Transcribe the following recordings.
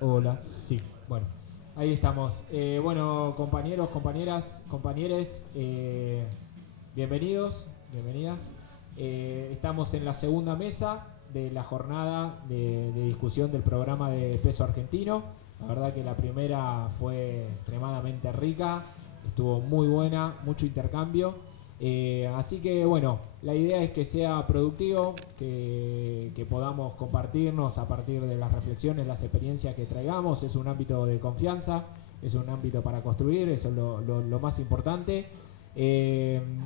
Hola, sí, bueno, ahí estamos. Bueno, compañeros, compañeras, compañeres, bienvenidos, bienvenidas. Estamos en la segunda mesa de la jornada de discusión del programa de peso argentino. La verdad que la primera fue extremadamente rica, estuvo muy buena, mucho intercambio. Así que bueno, la idea es que sea productivo, que podamos compartirnos a partir de las reflexiones, las experiencias que traigamos. Es un ámbito de confianza, es un ámbito para construir, eso es lo más importante.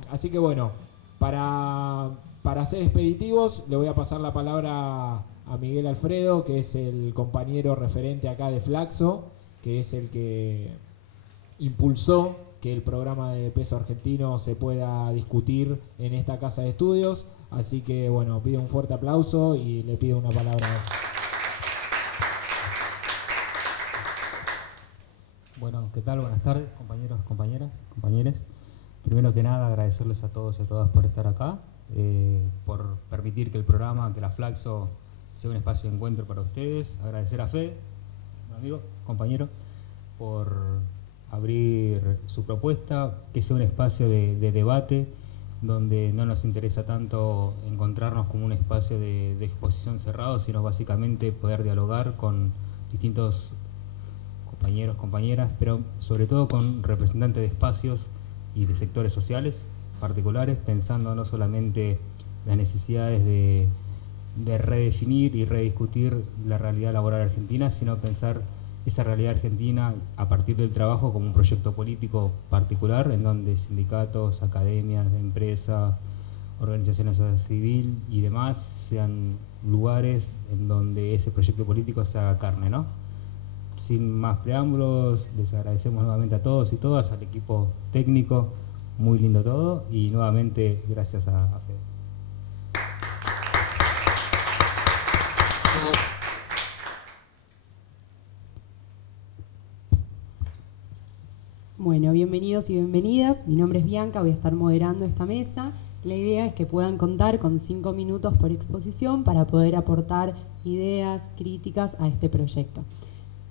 Así que bueno, para ser expeditivos, le voy a pasar la palabra a Miguel Alfredo, que es el compañero referente acá de Flaxo, que es el que impulsó que el programa de peso argentino se pueda discutir en esta casa de estudios. Así que bueno, pido un fuerte aplauso y le pido una palabra. Bueno, ¿qué tal? Buenas tardes, compañeros, compañeras, compañeros. Primero que nada, agradecerles a todos y a todas por estar acá, por permitir que el programa, que la Flaxo, sea un espacio de encuentro para ustedes. Agradecer a Fede, un amigo, compañero, por abrir su propuesta, que sea un espacio de debate, donde no nos interesa tanto encontrarnos como un espacio de exposición cerrado, sino básicamente poder dialogar con distintos compañeros, compañeras, pero sobre todo con representantes de espacios y de sectores sociales particulares, pensando no solamente las necesidades de redefinir y rediscutir la realidad laboral argentina, sino pensar esa realidad argentina a partir del trabajo como un proyecto político particular, en donde sindicatos, academias, empresas, organizaciones de sociedad civil y demás sean lugares en donde ese proyecto político se haga carne, ¿no? Sin más preámbulos, les agradecemos nuevamente a todos y todas, al equipo técnico, muy lindo todo, y nuevamente gracias a Fede. Bueno, bienvenidos y bienvenidas. Mi nombre es Bianca, voy a estar moderando esta mesa. La idea es que puedan contar con 5 minutos por exposición para poder aportar ideas, críticas a este proyecto.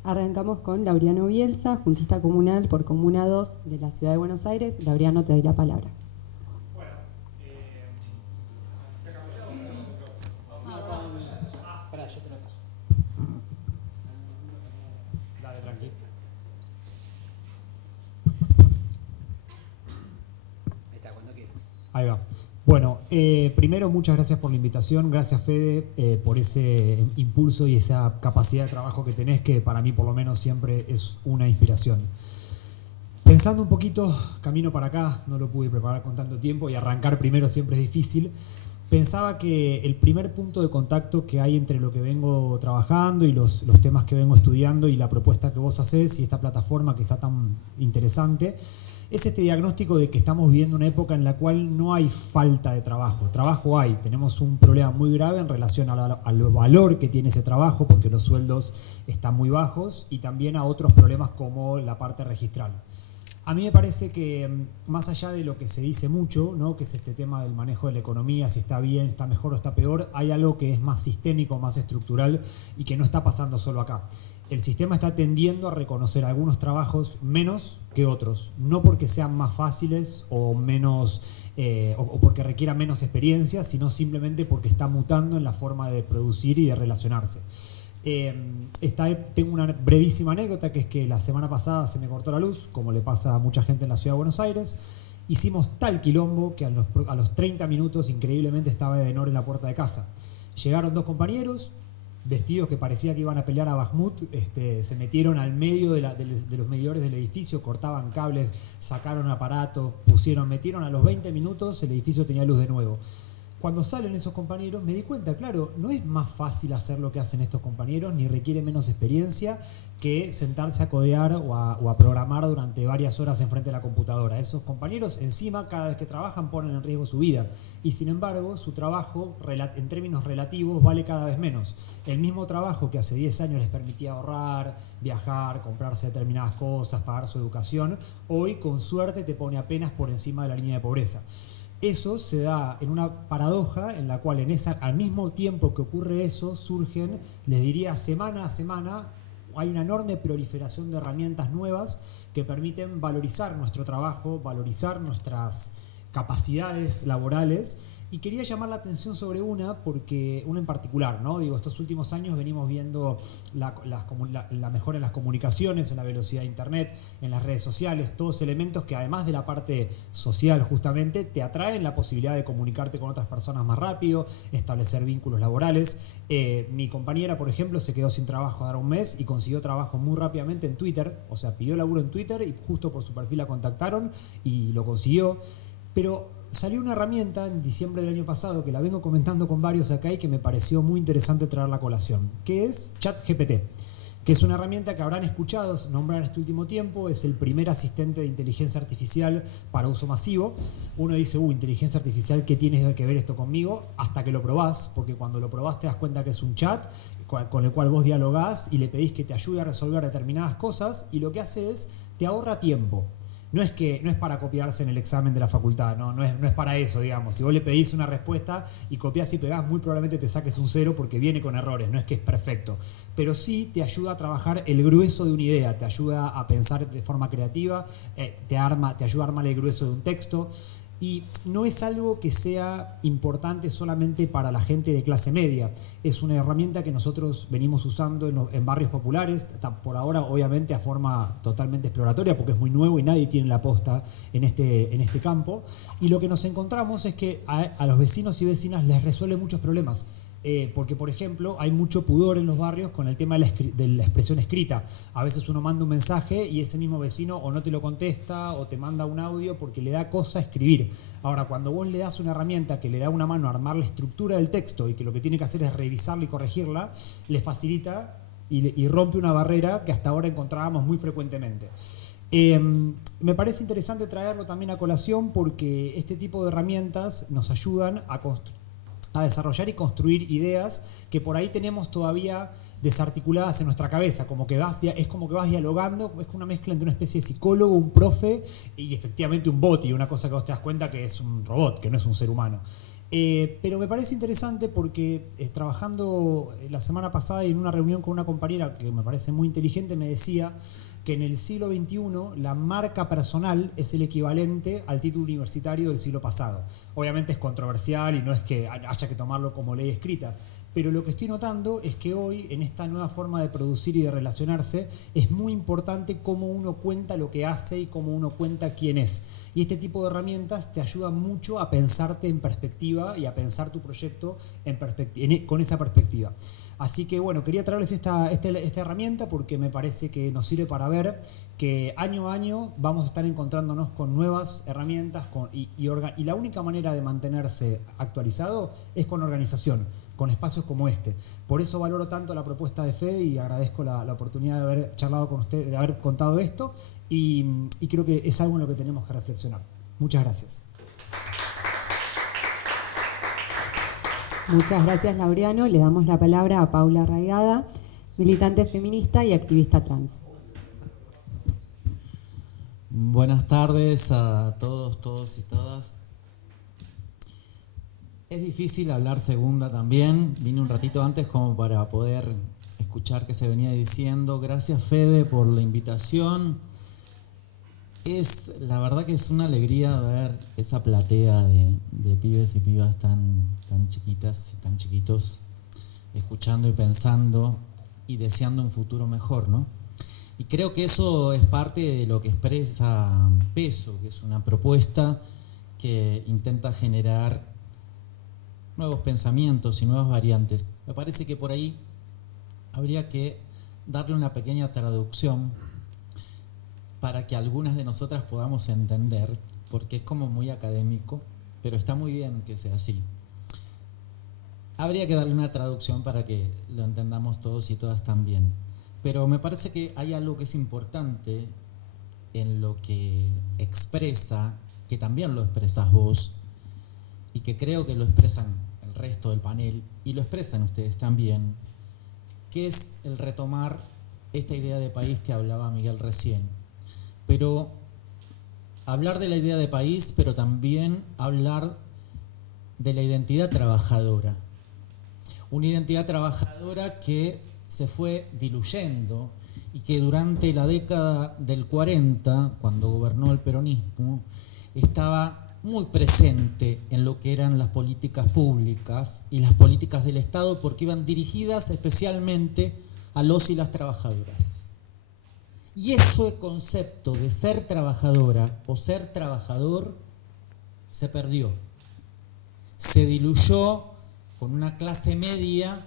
Arrancamos con Laureano Bielsa, juntista comunal por Comuna 2 de la Ciudad de Buenos Aires. Laureano, te doy la palabra. Ahí va. Bueno, primero muchas gracias por la invitación, gracias Fede por ese impulso y esa capacidad de trabajo que tenés, que para mí por lo menos siempre es una inspiración. Pensando un poquito, camino para acá, no lo pude preparar con tanto tiempo y arrancar primero siempre es difícil. Pensaba que el primer punto de contacto que hay entre lo que vengo trabajando y los temas que vengo estudiando y la propuesta que vos hacés y esta plataforma que está tan interesante, es este diagnóstico de que estamos viviendo una época en la cual no hay falta de trabajo. Trabajo hay, tenemos un problema muy grave en relación al valor que tiene ese trabajo, porque los sueldos están muy bajos, y también a otros problemas como la parte registral. A mí me parece que más allá de lo que se dice mucho, ¿no?, que es este tema del manejo de la economía, si está bien, está mejor o está peor, hay algo que es más sistémico, más estructural y que no está pasando solo acá. El sistema está tendiendo a reconocer algunos trabajos menos que otros, no porque sean más fáciles o menos o porque requieran menos experiencia, sino simplemente porque está mutando en la forma de producir y de relacionarse. Tengo una brevísima anécdota, que es que la semana pasada se me cortó la luz, como le pasa a mucha gente en la Ciudad de Buenos Aires. Hicimos tal quilombo que a los 30 minutos increíblemente estaba Edenor en la puerta de casa. Llegaron 2 compañeros vestidos que parecía que iban a pelear a Bakhmut, se metieron al medio de los medidores del edificio, cortaban cables, sacaron aparatos, metieron. A los 20 minutos el edificio tenía luz de nuevo. Cuando salen esos compañeros me di cuenta, claro, no es más fácil hacer lo que hacen estos compañeros, ni requiere menos experiencia que sentarse a codear o a programar durante varias horas enfrente de la computadora. Esos compañeros encima cada vez que trabajan ponen en riesgo su vida, y sin embargo su trabajo en términos relativos vale cada vez menos. El mismo trabajo que hace 10 años les permitía ahorrar, viajar, comprarse determinadas cosas, pagar su educación, hoy con suerte te pone apenas por encima de la línea de pobreza. Eso se da en una paradoja en la cual al mismo tiempo que ocurre eso, surgen, les diría, semana a semana, hay una enorme proliferación de herramientas nuevas que permiten valorizar nuestro trabajo, valorizar nuestras capacidades laborales. Y quería llamar la atención sobre una en particular, ¿no? Digo, estos últimos años venimos viendo la mejora en las comunicaciones, en la velocidad de internet, en las redes sociales, todos elementos que además de la parte social justamente te atraen la posibilidad de comunicarte con otras personas más rápido, establecer vínculos laborales. Mi compañera, por ejemplo, se quedó sin trabajo ahora un mes y consiguió trabajo muy rápidamente en Twitter, o sea, pidió laburo en Twitter y justo por su perfil la contactaron y lo consiguió. Pero salió una herramienta en diciembre del año pasado que la vengo comentando con varios acá y que me pareció muy interesante traerla a colación, que es ChatGPT, que es una herramienta que habrán escuchado nombrar en este último tiempo. Es el primer asistente de inteligencia artificial para uso masivo. Uno dice, inteligencia artificial, ¿qué tiene que ver esto conmigo? Hasta que lo probás, porque cuando lo probás te das cuenta que es un chat con el cual vos dialogás y le pedís que te ayude a resolver determinadas cosas, y lo que hace es, te ahorra tiempo. No es para copiarse en el examen de la facultad, no es para eso, digamos. Si vos le pedís una respuesta y copiás y pegás, muy probablemente te saques un 0 porque viene con errores, no es que es perfecto. Pero sí te ayuda a trabajar el grueso de una idea, te ayuda a pensar de forma creativa, te ayuda a armar el grueso de un texto. Y no es algo que sea importante solamente para la gente de clase media. Es una herramienta que nosotros venimos usando en barrios populares, por ahora obviamente a forma totalmente exploratoria porque es muy nuevo y nadie tiene la posta en este campo. Y lo que nos encontramos es que a los vecinos y vecinas les resuelve muchos problemas. Porque, por ejemplo, hay mucho pudor en los barrios con el tema de la expresión escrita. A veces uno manda un mensaje y ese mismo vecino o no te lo contesta o te manda un audio porque le da cosa escribir. Ahora, cuando vos le das una herramienta que le da una mano a armar la estructura del texto y que lo que tiene que hacer es revisarla y corregirla, le facilita y rompe una barrera que hasta ahora encontrábamos muy frecuentemente. Me parece interesante traerlo también a colación porque este tipo de herramientas nos ayudan a desarrollar y construir ideas que por ahí tenemos todavía desarticuladas en nuestra cabeza, es como que vas dialogando, es una mezcla entre una especie de psicólogo, un profe y efectivamente un bot, y una cosa que vos te das cuenta que es un robot, que no es un ser humano. Pero me parece interesante porque trabajando la semana pasada y en una reunión con una compañera que me parece muy inteligente, me decía que en el siglo XXI la marca personal es el equivalente al título universitario del siglo pasado. Obviamente es controversial y no es que haya que tomarlo como ley escrita, pero lo que estoy notando es que hoy, en esta nueva forma de producir y de relacionarse, es muy importante cómo uno cuenta lo que hace y cómo uno cuenta quién es. Y este tipo de herramientas te ayudan mucho a pensarte en perspectiva y a pensar tu proyecto con esa perspectiva. Así que bueno, quería traerles esta herramienta porque me parece que nos sirve para ver que año a año vamos a estar encontrándonos con nuevas herramientas y la única manera de mantenerse actualizado es con organización, con espacios como este. Por eso valoro tanto la propuesta de Fede y agradezco la oportunidad de haber charlado con usted, de haber contado esto y creo que es algo en lo que tenemos que reflexionar. Muchas gracias. Muchas gracias, Laureano. Le damos la palabra a Paula Arraigada, militante feminista y activista trans. Buenas tardes a todos y todas. Es difícil hablar segunda también. Vine un ratito antes como para poder escuchar qué se venía diciendo. Gracias, Fede, por la invitación. La verdad que es una alegría ver esa platea de pibes y pibas tan chiquitas y tan chiquitos, escuchando y pensando y deseando un futuro mejor, ¿no? Y creo que eso es parte de lo que expresa Peso, que es una propuesta que intenta generar nuevos pensamientos y nuevas variantes. Me parece que por ahí habría que darle una pequeña traducción para que algunas de nosotras podamos entender, porque es como muy académico, pero está muy bien que sea así. Habría que darle una traducción para que lo entendamos todos y todas también. Pero me parece que hay algo que es importante en lo que expresa, que también lo expresás vos, y que creo que lo expresan el resto del panel, y lo expresan ustedes también, que es el retomar esta idea de país que hablaba Miguel recién. Pero hablar de la idea de país, pero también hablar de la identidad trabajadora. Una identidad trabajadora que se fue diluyendo y que durante la década del 40, cuando gobernó el peronismo, estaba muy presente en lo que eran las políticas públicas y las políticas del Estado, porque iban dirigidas especialmente a los y las trabajadoras. Y ese concepto de ser trabajadora o ser trabajador se perdió. Se diluyó con una clase media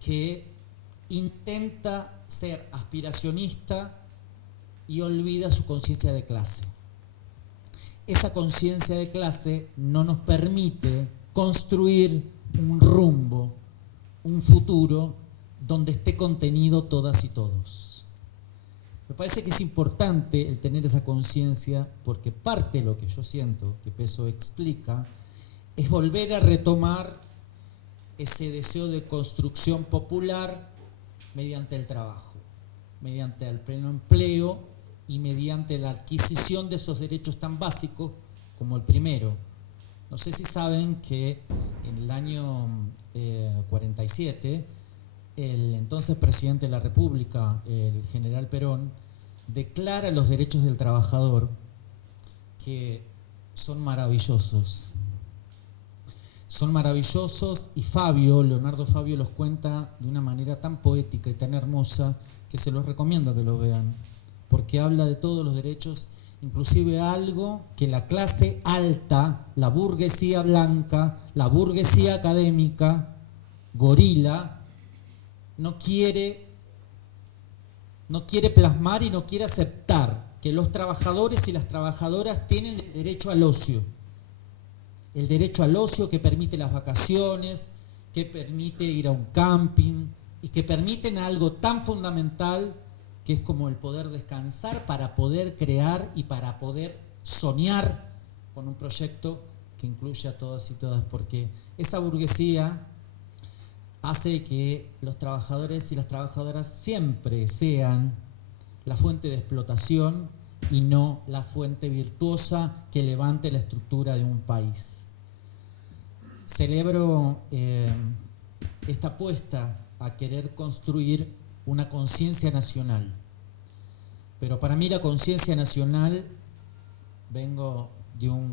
que intenta ser aspiracionista y olvida su conciencia de clase. Esa conciencia de clase no nos permite construir un rumbo, un futuro donde esté contenido todas y todos. Me parece que es importante el tener esa conciencia, porque parte de lo que yo siento que Peso explica es volver a retomar ese deseo de construcción popular mediante el trabajo, mediante el pleno empleo y mediante la adquisición de esos derechos tan básicos como el primero. No sé si saben que en el año 47, el entonces presidente de la República, el general Perón, declara los derechos del trabajador, que son maravillosos. Son maravillosos, y Leonardo Fabio los cuenta de una manera tan poética y tan hermosa que se los recomiendo que lo vean, porque habla de todos los derechos, inclusive algo que la clase alta, la burguesía blanca, la burguesía académica, gorila, no quiere plasmar y no quiere aceptar, que los trabajadores y las trabajadoras tienen derecho al ocio. El derecho al ocio que permite las vacaciones, que permite ir a un camping y que permiten algo tan fundamental que es como el poder descansar para poder crear y para poder soñar con un proyecto que incluya a todas y todas, porque esa burguesía hace que los trabajadores y las trabajadoras siempre sean la fuente de explotación y no la fuente virtuosa que levante la estructura de un país. Celebro esta apuesta a querer construir una conciencia nacional, pero para mí la conciencia nacional, vengo de una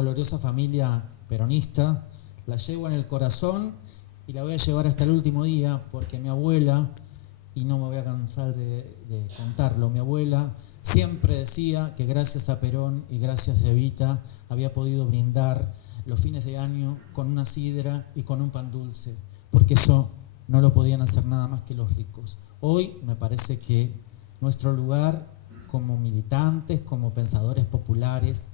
gloriosa familia peronista, la llevo en el corazón y la voy a llevar hasta el último día, porque mi abuela, y no me voy a cansar de contarlo, mi abuela siempre decía que gracias a Perón y gracias a Evita había podido brindar los fines de año con una sidra y con un pan dulce, porque eso no lo podían hacer nada más que los ricos. Hoy me parece que nuestro lugar como militantes, como pensadores populares,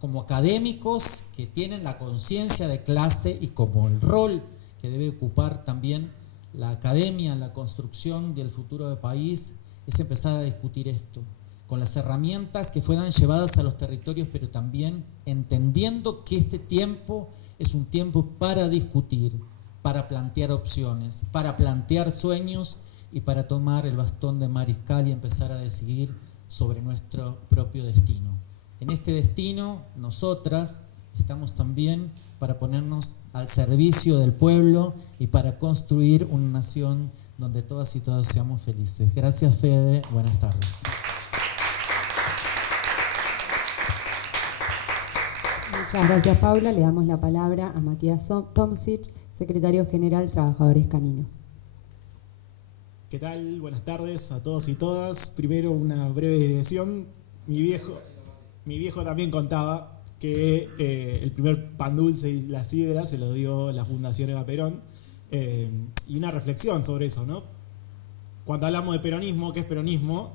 como académicos que tienen la conciencia de clase y como el rol que debe ocupar también la academia en la construcción del futuro del país, es empezar a discutir esto, con las herramientas que fueran llevadas a los territorios, pero también entendiendo que este tiempo es un tiempo para discutir, para plantear opciones, para plantear sueños y para tomar el bastón de mariscal y empezar a decidir sobre nuestro propio destino. En este destino, nosotras estamos también para ponernos al servicio del pueblo y para construir una nación donde todas y todos seamos felices. Gracias, Fede. Buenas tardes. Muchas gracias, Paula. Le damos la palabra a Matías Tomsic, secretario general Trabajadores Caninos. ¿Qué tal? Buenas tardes a todos y todas. Primero una breve dirección. Mi viejo también contaba que el primer pan dulce y la sidra se lo dio la Fundación Eva Perón. Y una reflexión sobre eso, ¿no? Cuando hablamos de peronismo, ¿qué es peronismo?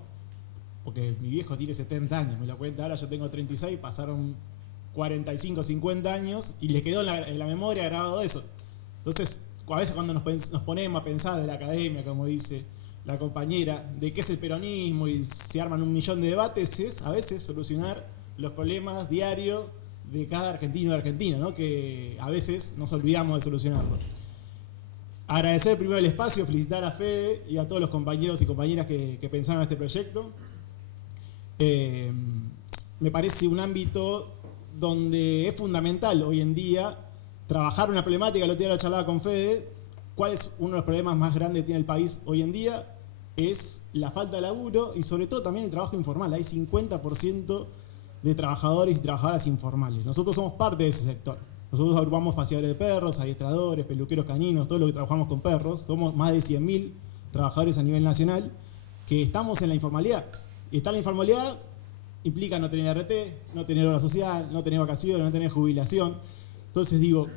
Porque mi viejo tiene 70 años, me lo cuenta ahora, yo tengo 36, pasaron 45, 50 años y le quedó en la memoria grabado eso. Entonces, a veces cuando nos ponemos a pensar de la academia, como dice la compañera, de qué es el peronismo y se arman un millón de debates, es a veces solucionar los problemas diarios de cada argentino y argentina, ¿no? Que a veces nos olvidamos de solucionarlo. Agradecer primero el espacio, felicitar a Fede y a todos los compañeros y compañeras que pensaron en este proyecto. Me parece un ámbito donde es fundamental hoy en día trabajar una problemática. El otro día lo charlaba con Fede, cuál es uno de los problemas más grandes que tiene el país hoy en día, es la falta de laburo y sobre todo también el trabajo informal. Hay 50% de trabajadores y trabajadoras informales. Nosotros somos parte de ese sector. Nosotros agrupamos paseadores de perros, adiestradores, peluqueros caninos, todo lo que trabajamos con perros. Somos más de 100.000 trabajadores a nivel nacional que estamos en la informalidad. Y estar en la informalidad implica no tener RT, no tener obra social, no tener vacaciones, no tener jubilación. Entonces digo,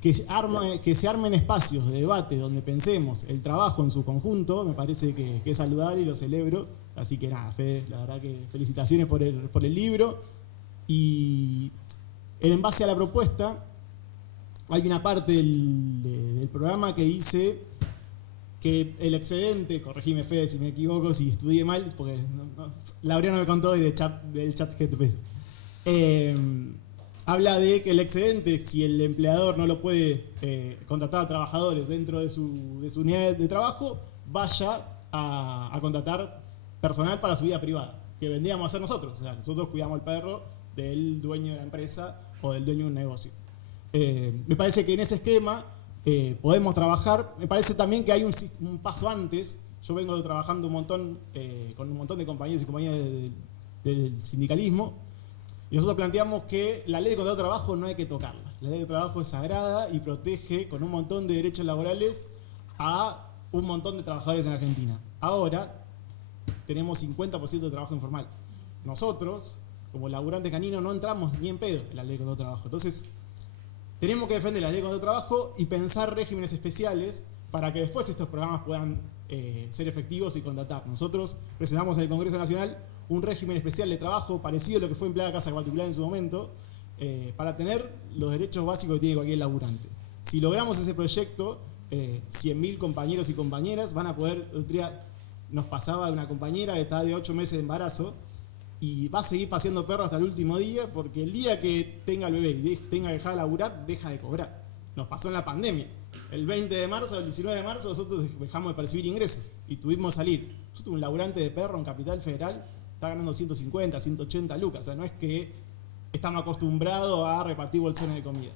que se armen espacios de debate donde pensemos el trabajo en su conjunto, me parece que es saludable y lo celebro. Así que nada, Fede, la verdad que felicitaciones por el libro. Y en base a la propuesta, hay una parte del programa que dice que el excedente, corregime Fede si me equivoco, si estudié mal, porque Laureano me contó del chat GTP. Habla de que el excedente, si el empleador no lo puede contratar a trabajadores dentro de su unidad de trabajo, vaya a contratar personal para su vida privada, que vendríamos a hacer nosotros. O sea, nosotros cuidamos el perro del dueño de la empresa o del dueño de un negocio. Me parece que en ese esquema podemos trabajar. Me parece también que hay un paso antes. Yo vengo trabajando con un montón de compañeros y compañeras del sindicalismo. Y nosotros planteamos que la ley de contrato de trabajo no hay que tocarla. La ley de trabajo es sagrada y protege con un montón de derechos laborales a un montón de trabajadores en Argentina. Ahora tenemos 50% de trabajo informal. Nosotros, como laburantes caninos, no entramos ni en pedo en la ley de contrato de trabajo. Entonces, tenemos que defender la ley de contrato de trabajo y pensar regímenes especiales para que después estos programas puedan ser efectivos y contratar. Nosotros presentamos en el Congreso Nacional un régimen especial de trabajo parecido a lo que fue empleada Casa Particular en su momento, para tener los derechos básicos que tiene cualquier laburante. Si logramos ese proyecto, 100.000 compañeros y compañeras van a poder. El otro día nos pasaba una compañera que estaba de 8 meses de embarazo y va a seguir paseando perro hasta el último día, porque el día que tenga el bebé y tenga que dejar de laburar, deja de cobrar. Nos pasó en la pandemia. El 20 de marzo, el 19 de marzo, nosotros dejamos de percibir ingresos y tuvimos que salir. Yo tuve un laburante de perro en Capital Federal, está ganando 150, 180 lucas. O sea, no es que estamos acostumbrados a repartir bolsones de comida.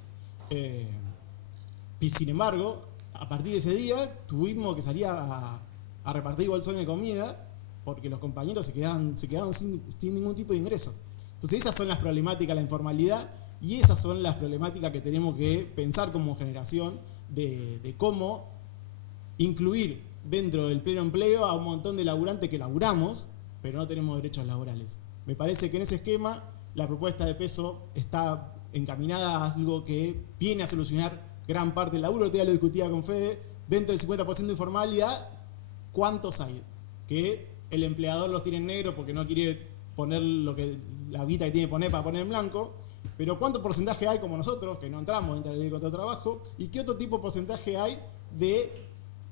Y sin embargo, a partir de ese día tuvimos que salir a repartir bolsones de comida porque los compañeros se quedaron sin ningún tipo de ingreso. Entonces esas son las problemáticas de la informalidad y esas son las problemáticas que tenemos que pensar como generación de cómo incluir dentro del pleno empleo a un montón de laburantes que laburamos, pero no tenemos derechos laborales. Me parece que en ese esquema la propuesta de Peso está encaminada a algo que viene a solucionar gran parte del laburo. Todavía lo discutía con Fede. Dentro del 50% de informalidad, ¿cuántos hay? Que el empleador los tiene en negro porque no quiere poner la guita que tiene que poner para poner en blanco. Pero ¿cuánto porcentaje hay como nosotros, que no entramos dentro de la ley de contrato de trabajo? ¿Y qué otro tipo de porcentaje hay de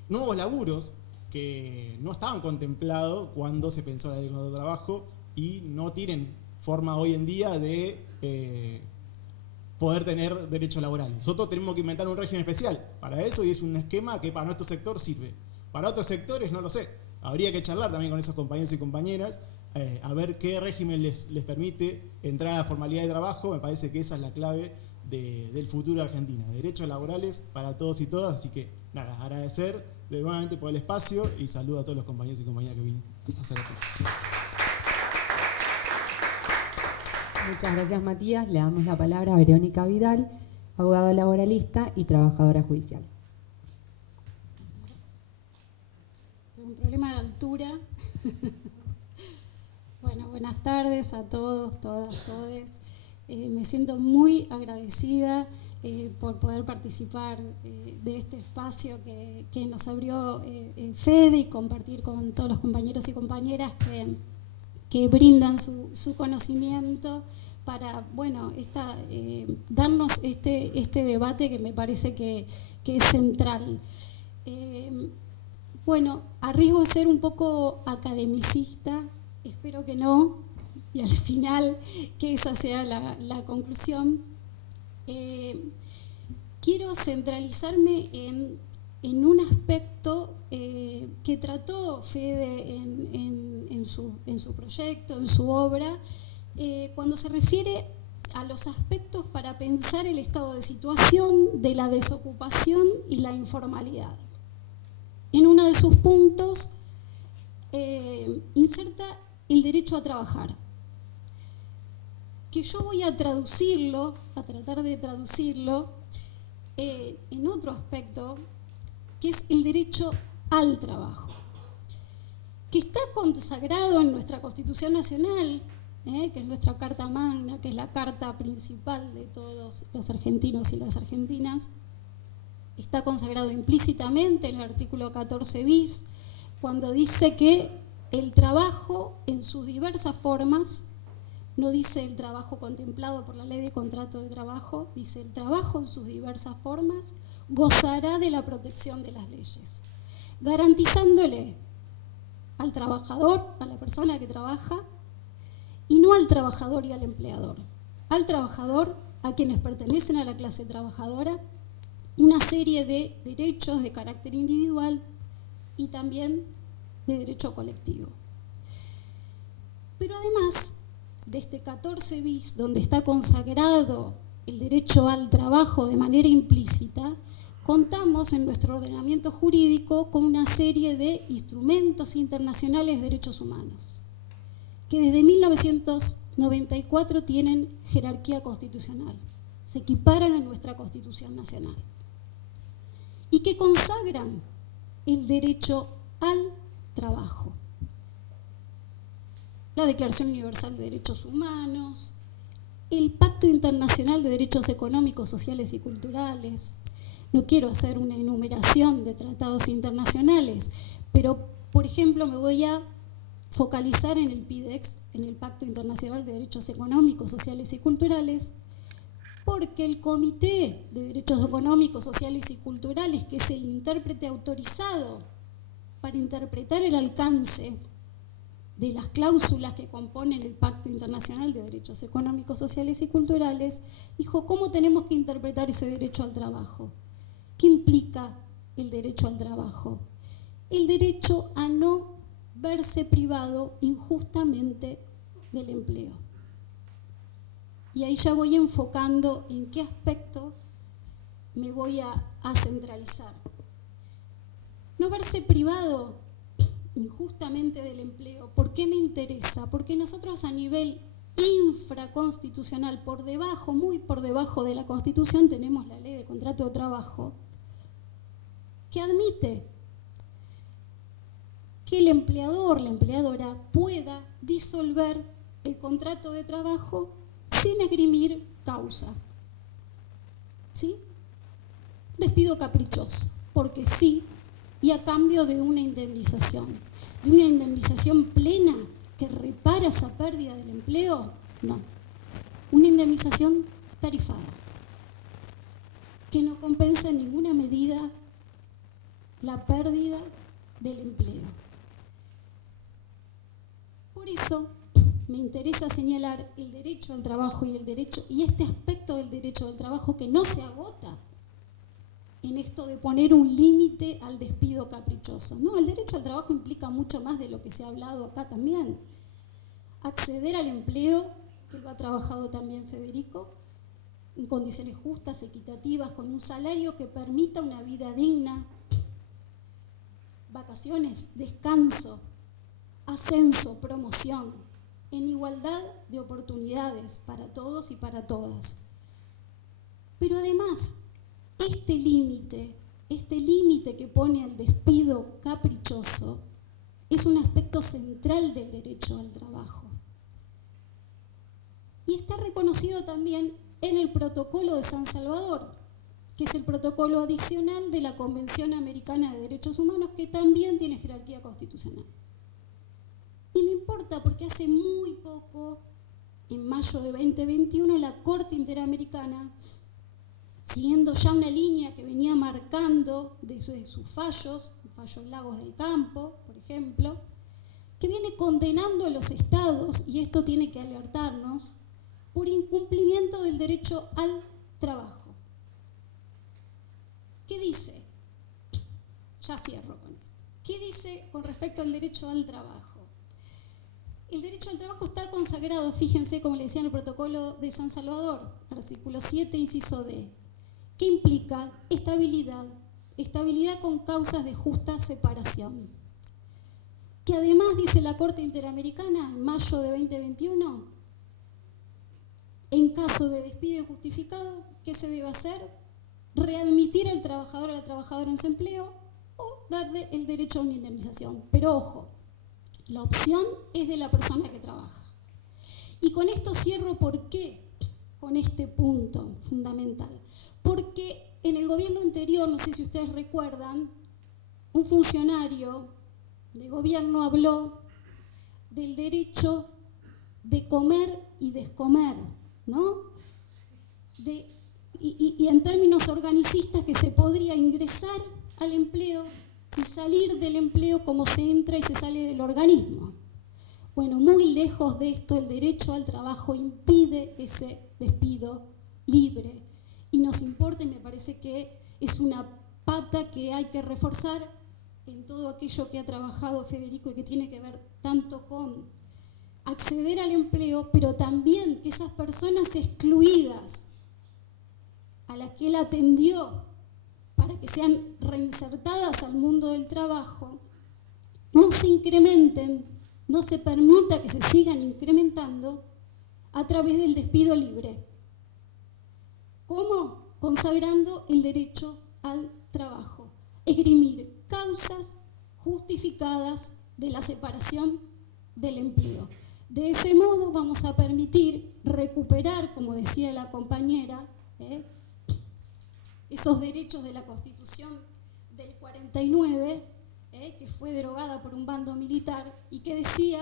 nuevos laburos que no estaban contemplados cuando se pensó la ley de contrato de trabajo y no tienen forma hoy en día de poder tener derechos laborales? Nosotros tenemos que inventar un régimen especial para eso y es un esquema que para nuestro sector sirve. Para otros sectores no lo sé. Habría que charlar también con esos compañeros y compañeras a ver qué régimen les permite entrar a la formalidad de trabajo. Me parece que esa es la clave del futuro de Argentina. Derechos laborales para todos y todas. Así que nada, agradecer nuevamente por el espacio y saludo a todos los compañeros y compañeras que vienen a hacer esto. Muchas gracias, Matías. Le damos la palabra a Verónica Vidal, abogada laboralista y trabajadora judicial. Tengo un problema de altura. Bueno, buenas tardes a todos, todas, todes. Me siento muy agradecida por poder participar de este espacio que nos abrió Fede y compartir con todos los compañeros y compañeras que brindan su conocimiento para, bueno, darnos este debate que me parece que es central. Bueno, a riesgo de ser un poco academicista, espero que no, y al final que esa sea la conclusión. Quiero centralizarme en un aspecto que trató Fede en su proyecto, en su obra, cuando se refiere a los aspectos para pensar el estado de situación de la desocupación y la informalidad. En uno de sus puntos inserta el derecho a trabajar, que yo voy a traducirlo, a tratar de traducirlo en otro aspecto, que es el derecho al trabajo, que está consagrado en nuestra Constitución Nacional, que es nuestra Carta Magna, que es la carta principal de todos los argentinos y las argentinas. Está consagrado implícitamente en el artículo 14 bis, cuando dice que el trabajo en sus diversas formas, no dice el trabajo contemplado por la Ley de Contrato de Trabajo, dice el trabajo en sus diversas formas gozará de la protección de las leyes, garantizándole al trabajador, a la persona que trabaja, y no al trabajador y al empleador. Al trabajador, a quienes pertenecen a la clase trabajadora, una serie de derechos de carácter individual y también de derecho colectivo. Pero además de este 14 bis, donde está consagrado el derecho al trabajo de manera implícita, contamos en nuestro ordenamiento jurídico con una serie de instrumentos internacionales de derechos humanos, que desde 1994 tienen jerarquía constitucional, se equiparan a nuestra Constitución Nacional, y que consagran el derecho al trabajo. La Declaración Universal de Derechos Humanos, el Pacto Internacional de Derechos Económicos, Sociales y Culturales. No quiero hacer una enumeración de tratados internacionales, pero, por ejemplo, me voy a focalizar en el PIDEX, en el Pacto Internacional de Derechos Económicos, Sociales y Culturales, porque el Comité de Derechos Económicos, Sociales y Culturales, que es el intérprete autorizado para interpretar el alcance de las cláusulas que componen el Pacto Internacional de Derechos Económicos, Sociales y Culturales, dijo, ¿cómo tenemos que interpretar ese derecho al trabajo? ¿Qué implica el derecho al trabajo? El derecho a no verse privado injustamente del empleo. Y ahí ya voy enfocando en qué aspecto me voy a centralizar. No verse privado injustamente del empleo. ¿Por qué me interesa? Porque nosotros a nivel infraconstitucional, por debajo, muy por debajo de la Constitución, tenemos la Ley de Contrato de Trabajo, que admite que el empleador, la empleadora, pueda disolver el contrato de trabajo sin esgrimir causa. ¿Sí? Despido caprichoso, porque sí, y a cambio de una indemnización plena que repara esa pérdida del empleo, no. Una indemnización tarifada, que no compensa en ninguna medida la pérdida del empleo. Por eso me interesa señalar el derecho al trabajo y este aspecto del derecho al trabajo que no se agota en esto de poner un límite al despido caprichoso. No, el derecho al trabajo implica mucho más de lo que se ha hablado acá también. Acceder al empleo, que lo ha trabajado también Federico, en condiciones justas, equitativas, con un salario que permita una vida digna, vacaciones, descanso, ascenso, promoción, en igualdad de oportunidades para todos y para todas. Pero además, este límite que pone al despido caprichoso es un aspecto central del derecho al trabajo. Y está reconocido también en el Protocolo de San Salvador, que es el protocolo adicional de la Convención Americana de Derechos Humanos, que también tiene jerarquía constitucional. Y me importa porque hace muy poco, en mayo de 2021, la Corte Interamericana, siguiendo ya una línea que venía marcando de sus fallos, el fallo en Lagos del Campo, por ejemplo, que viene condenando a los estados, y esto tiene que alertarnos, por incumplimiento del derecho al trabajo. ¿Qué dice? Ya cierro con esto. ¿Qué dice con respecto al derecho al trabajo? El derecho al trabajo está consagrado, fíjense, como le decía en el Protocolo de San Salvador, artículo 7, inciso D, que implica estabilidad con causas de justa separación. que además dice la Corte Interamericana en mayo de 2021, en caso de despido injustificado, ¿qué se debe hacer? Readmitir al trabajador o a la trabajadora en su empleo o darle el derecho a una indemnización. Pero ojo, la opción es de la persona que trabaja. Y con esto cierro, ¿por qué? Con este punto fundamental. Porque en el gobierno anterior, no sé si ustedes recuerdan, un funcionario de gobierno habló del derecho de comer y descomer, ¿no? Y en términos organicistas, que se podría ingresar al empleo y salir del empleo como se entra y se sale del organismo. Bueno, muy lejos de esto, el derecho al trabajo impide ese despido libre. Y nos importa, y me parece que es una pata que hay que reforzar en todo aquello que ha trabajado Federico y que tiene que ver tanto con acceder al empleo, pero también que esas personas excluidas a las que él atendió para que sean reinsertadas al mundo del trabajo, no se incrementen, no se permita que se sigan incrementando a través del despido libre. ¿Cómo? Consagrando el derecho al trabajo. Esgrimir causas justificadas de la separación del empleo. De ese modo vamos a permitir recuperar, como decía la compañera, esos derechos de la Constitución del 49, que fue derogada por un bando militar y que decía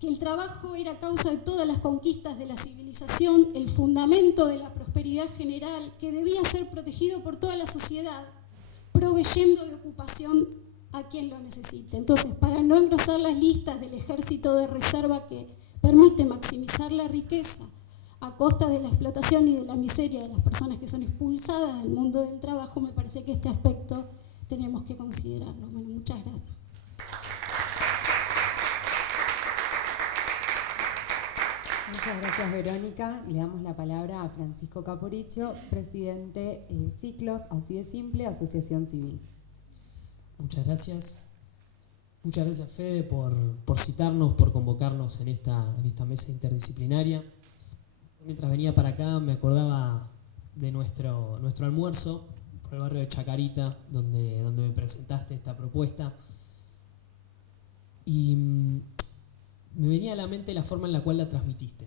que el trabajo era causa de todas las conquistas de la civilización, el fundamento de la prosperidad general, que debía ser protegido por toda la sociedad, proveyendo de ocupación a quien lo necesite. Entonces, para no engrosar las listas del ejército de reserva que permite maximizar la riqueza a costa de la explotación y de la miseria de las personas que son expulsadas del mundo del trabajo, me parece que este aspecto tenemos que considerarlo. Bueno, muchas gracias. Muchas gracias, Verónica. Le damos la palabra a Francisco Caporicio, presidente Ciclos, así de simple, Asociación Civil. Muchas gracias. Muchas gracias, Fede, por citarnos, por convocarnos en esta mesa interdisciplinaria. Mientras venía para acá me acordaba de nuestro almuerzo por el barrio de Chacarita, donde me presentaste esta propuesta. Y me venía a la mente la forma en la cual la transmitiste.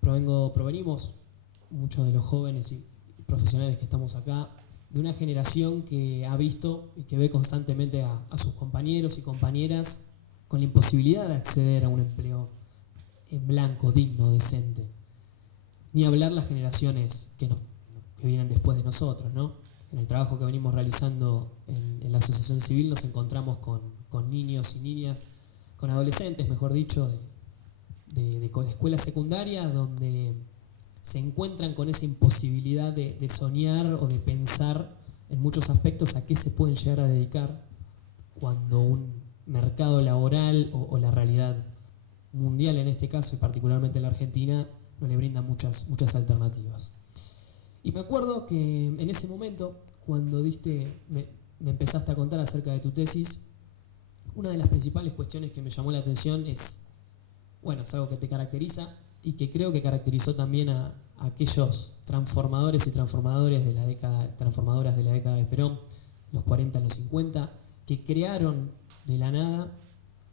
Provenimos, muchos de los jóvenes y profesionales que estamos acá, de una generación que ha visto y que ve constantemente a sus compañeros y compañeras con la imposibilidad de acceder a un empleo en blanco, digno, decente. Ni hablar las generaciones que vienen después de nosotros, ¿no? En el trabajo que venimos realizando en la Asociación Civil nos encontramos con niños y niñas, con adolescentes, mejor dicho, de escuela secundaria, donde se encuentran con esa imposibilidad de soñar o de pensar en muchos aspectos a qué se pueden llegar a dedicar cuando un mercado laboral o la realidad mundial en este caso, y particularmente en la Argentina, no le brinda muchas alternativas. Y me acuerdo que en ese momento, cuando me empezaste a contar acerca de tu tesis, una de las principales cuestiones que me llamó la atención es algo que te caracteriza y que creo que caracterizó también a aquellos transformadores y transformadoras de la década de Perón, los 40, los 50, que crearon de la nada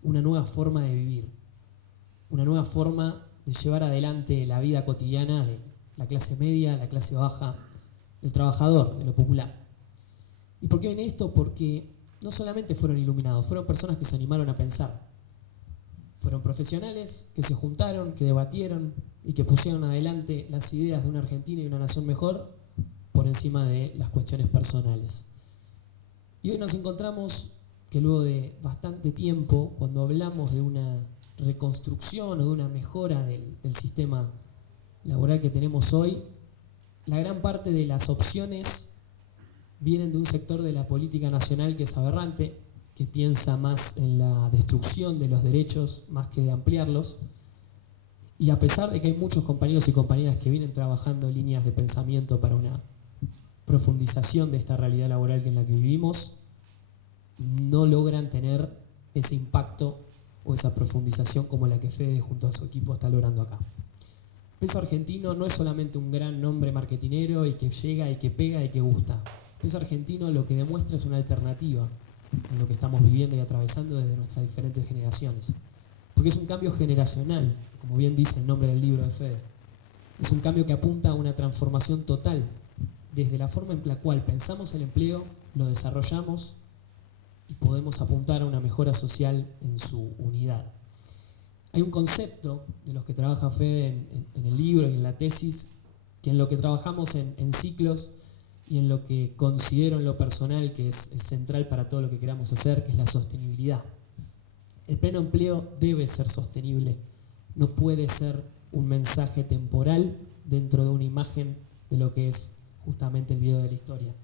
una nueva forma de vivir, una nueva forma de llevar adelante la vida cotidiana de la clase media, la clase baja, del trabajador, de lo popular. ¿Y por qué viene esto? Porque no solamente fueron iluminados, fueron personas que se animaron a pensar. Fueron profesionales que se juntaron, que debatieron y que pusieron adelante las ideas de una Argentina y una nación mejor por encima de las cuestiones personales. Y hoy nos encontramos que luego de bastante tiempo, cuando hablamos de una reconstrucción o de una mejora del sistema laboral que tenemos hoy, la gran parte de las opciones vienen de un sector de la política nacional que es aberrante, que piensa más en la destrucción de los derechos más que de ampliarlos. Y a pesar de que hay muchos compañeros y compañeras que vienen trabajando en líneas de pensamiento para una profundización de esta realidad laboral en la que vivimos, no logran tener ese impacto o esa profundización como la que Fede junto a su equipo está logrando acá. Peso Argentino no es solamente un gran nombre marketinero y que llega y que pega y que gusta. Peso Argentino lo que demuestra es una alternativa en lo que estamos viviendo y atravesando desde nuestras diferentes generaciones. Porque es un cambio generacional, como bien dice el nombre del libro de Fede. Es un cambio que apunta a una transformación total, desde la forma en la cual pensamos el empleo, lo desarrollamos y podemos apuntar a una mejora social en su unidad. Hay un concepto de los que trabaja Fede en el libro y en la tesis, que en lo que trabajamos en ciclos y en lo que considero en lo personal que es central para todo lo que queramos hacer, que es la sostenibilidad. El pleno empleo debe ser sostenible, no puede ser un mensaje temporal dentro de una imagen de lo que es justamente el video de la historia.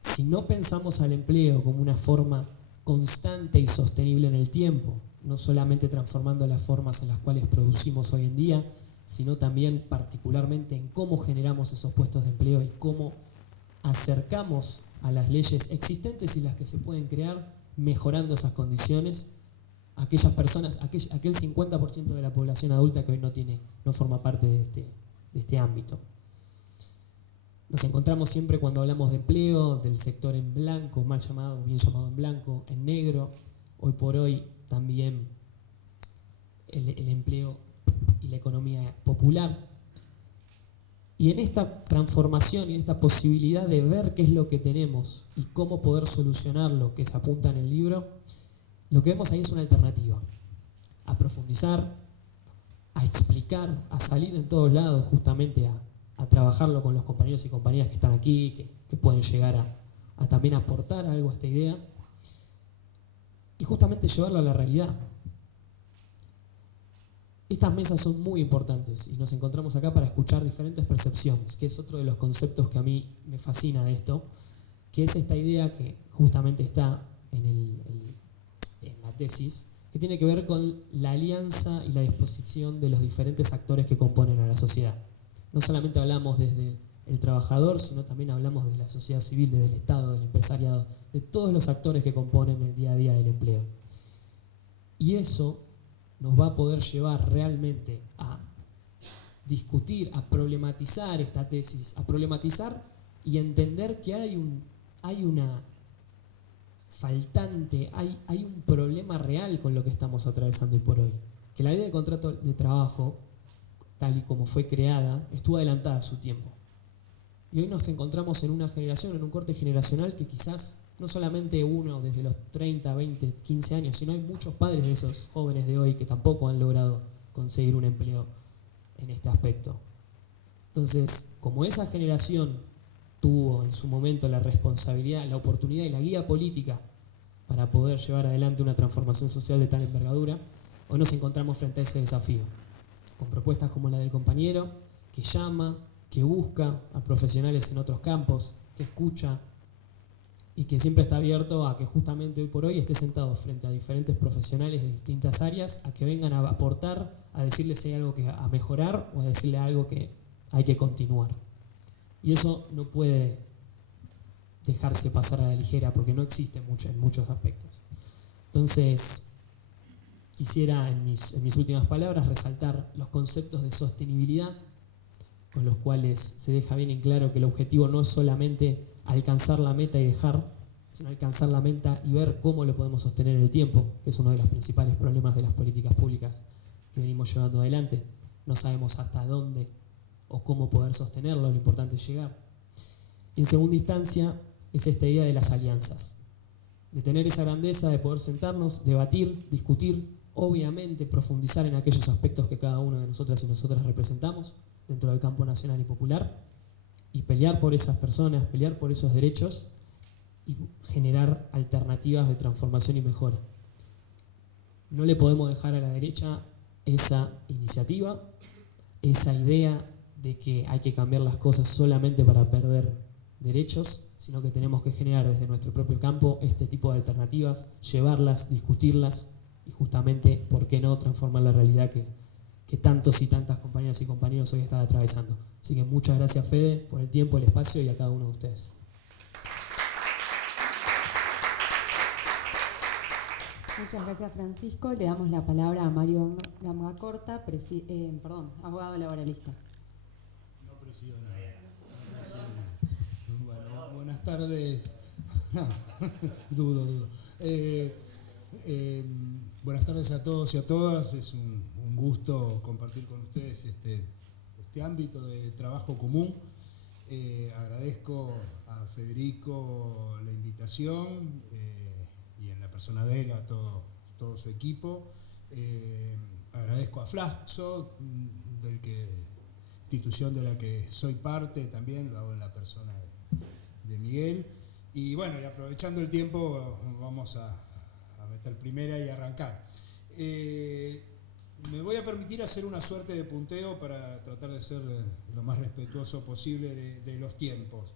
Si no pensamos al empleo como una forma constante y sostenible en el tiempo, no solamente transformando las formas en las cuales producimos hoy en día, sino también particularmente en cómo generamos esos puestos de empleo y cómo acercamos a las leyes existentes y las que se pueden crear, mejorando esas condiciones, a aquellas personas, aquel 50% de la población adulta que hoy no forma parte de este ámbito. Nos encontramos siempre cuando hablamos de empleo, del sector en blanco, mal llamado, bien llamado en blanco, en negro, hoy por hoy también el empleo y la economía popular. Y en esta transformación y en esta posibilidad de ver qué es lo que tenemos y cómo poder solucionarlo, que se apunta en el libro, lo que vemos ahí es una alternativa. A profundizar, a explicar, a salir en todos lados justamente a trabajarlo con los compañeros y compañeras que están aquí, que pueden llegar a también aportar algo a esta idea y justamente llevarlo a la realidad. Estas mesas son muy importantes y nos encontramos acá para escuchar diferentes percepciones, que es otro de los conceptos que a mí me fascina de esto, que es esta idea que justamente está en la tesis, que tiene que ver con la alianza y la disposición de los diferentes actores que componen a la sociedad. No solamente hablamos desde el trabajador, sino también hablamos de la sociedad civil, desde el Estado, del empresariado, de todos los actores que componen el día a día del empleo. Y eso nos va a poder llevar realmente a discutir, a problematizar esta tesis, a problematizar y entender que hay una faltante, hay un problema real con lo que estamos atravesando hoy por hoy. Que la idea de contrato de trabajo, tal y como fue creada, estuvo adelantada a su tiempo. Y hoy nos encontramos en una generación, en un corte generacional que quizás no solamente uno desde los 30, 20, 15 años, sino hay muchos padres de esos jóvenes de hoy que tampoco han logrado conseguir un empleo en este aspecto. Entonces, como esa generación tuvo en su momento la responsabilidad, la oportunidad y la guía política para poder llevar adelante una transformación social de tal envergadura, hoy nos encontramos frente a ese desafío, con propuestas como la del compañero, que llama, que busca a profesionales en otros campos, que escucha y que siempre está abierto a que justamente hoy por hoy esté sentado frente a diferentes profesionales de distintas áreas, a que vengan a aportar, a decirles si hay algo a mejorar o a decirle algo que hay que continuar. Y eso no puede dejarse pasar a la ligera porque no existe mucho en muchos aspectos. Entonces, quisiera en mis últimas palabras resaltar los conceptos de sostenibilidad con los cuales se deja bien en claro que el objetivo no es solamente alcanzar la meta y dejar, sino alcanzar la meta y ver cómo lo podemos sostener en el tiempo, que es uno de los principales problemas de las políticas públicas que venimos llevando adelante. No sabemos hasta dónde o cómo poder sostenerlo, lo importante es llegar. Y en segunda instancia es esta idea de las alianzas, de tener esa grandeza de poder sentarnos, debatir, discutir, obviamente profundizar en aquellos aspectos que cada uno de nosotras y nosotras representamos dentro del campo nacional y popular, y pelear por esas personas, pelear por esos derechos y generar alternativas de transformación y mejora. No le podemos dejar a la derecha esa iniciativa, esa idea de que hay que cambiar las cosas solamente para perder derechos, sino que tenemos que generar desde nuestro propio campo este tipo de alternativas, llevarlas, discutirlas y justamente, ¿por qué no?, transformar la realidad que tantos y tantas compañeras y compañeros hoy están atravesando. Así que muchas gracias, Fede, por el tiempo, el espacio y a cada uno de ustedes. Muchas gracias, Francisco. Le damos la palabra a Mario Lamgacorta, abogado laboralista. No presido nada. Bueno, buenas tardes. Dudo. Buenas tardes a todos y a todas. Es un gusto compartir con ustedes este ámbito de trabajo común. Agradezco a Federico la invitación y en la persona de él a todo su equipo. Agradezco a Flaxo, institución de la que soy parte también, lo hago en la persona de Miguel. Y bueno, y aprovechando el tiempo, vamos a meter primera y arrancar. Me voy a permitir hacer una suerte de punteo para tratar de ser lo más respetuoso posible de los tiempos.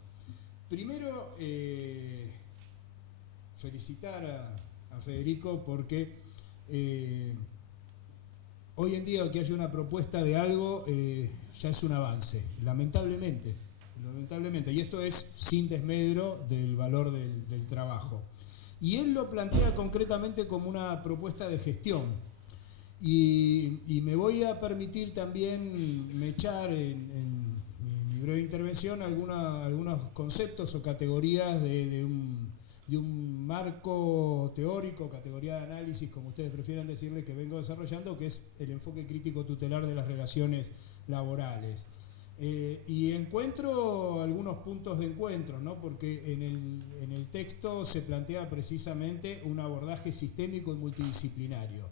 Primero, felicitar a Federico porque hoy en día que haya una propuesta de algo ya es un avance, lamentablemente, y esto es sin desmedro del valor del trabajo. Y él lo plantea concretamente como una propuesta de gestión. Y me voy a permitir también mechar en mi breve intervención algunos conceptos o categorías de un marco teórico, categoría de análisis, como ustedes prefieran decirle, que vengo desarrollando, que es el enfoque crítico tutelar de las relaciones laborales. Y encuentro algunos puntos de encuentro, ¿no? Porque en el texto se plantea precisamente un abordaje sistémico y multidisciplinario.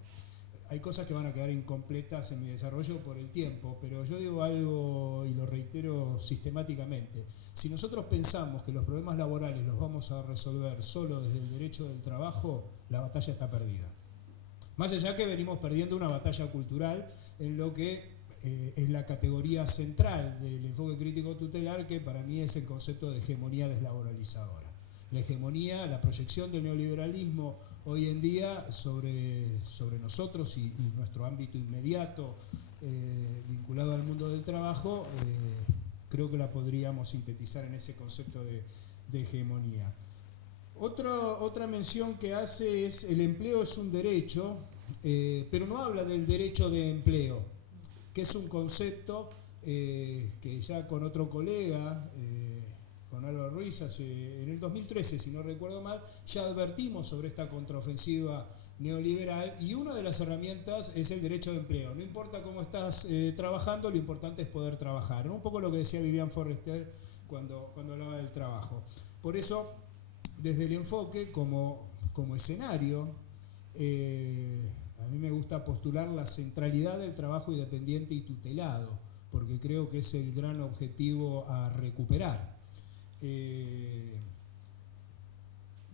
Hay cosas que van a quedar incompletas en mi desarrollo por el tiempo, pero yo digo algo y lo reitero sistemáticamente. Si nosotros pensamos que los problemas laborales los vamos a resolver solo desde el derecho del trabajo, la batalla está perdida. Más allá que venimos perdiendo una batalla cultural en lo que es la categoría central del enfoque crítico tutelar, que para mí es el concepto de hegemonía deslaboralizadora. La hegemonía, la proyección del neoliberalismo hoy en día sobre nosotros y nuestro ámbito inmediato vinculado al mundo del trabajo, creo que la podríamos sintetizar en ese concepto de hegemonía. Otra mención que hace es el empleo es un derecho, pero no habla del derecho de empleo, que es un concepto que ya con otro colega, con Álvaro Ruiz, en el 2013, si no recuerdo mal, ya advertimos sobre esta contraofensiva neoliberal, y una de las herramientas es el derecho de empleo. No importa cómo estás trabajando, lo importante es poder trabajar, ¿no? Un poco lo que decía Vivian Forrester cuando hablaba del trabajo. Por eso, desde el enfoque como escenario, a mí me gusta postular la centralidad del trabajo independiente y tutelado, porque creo que es el gran objetivo a recuperar.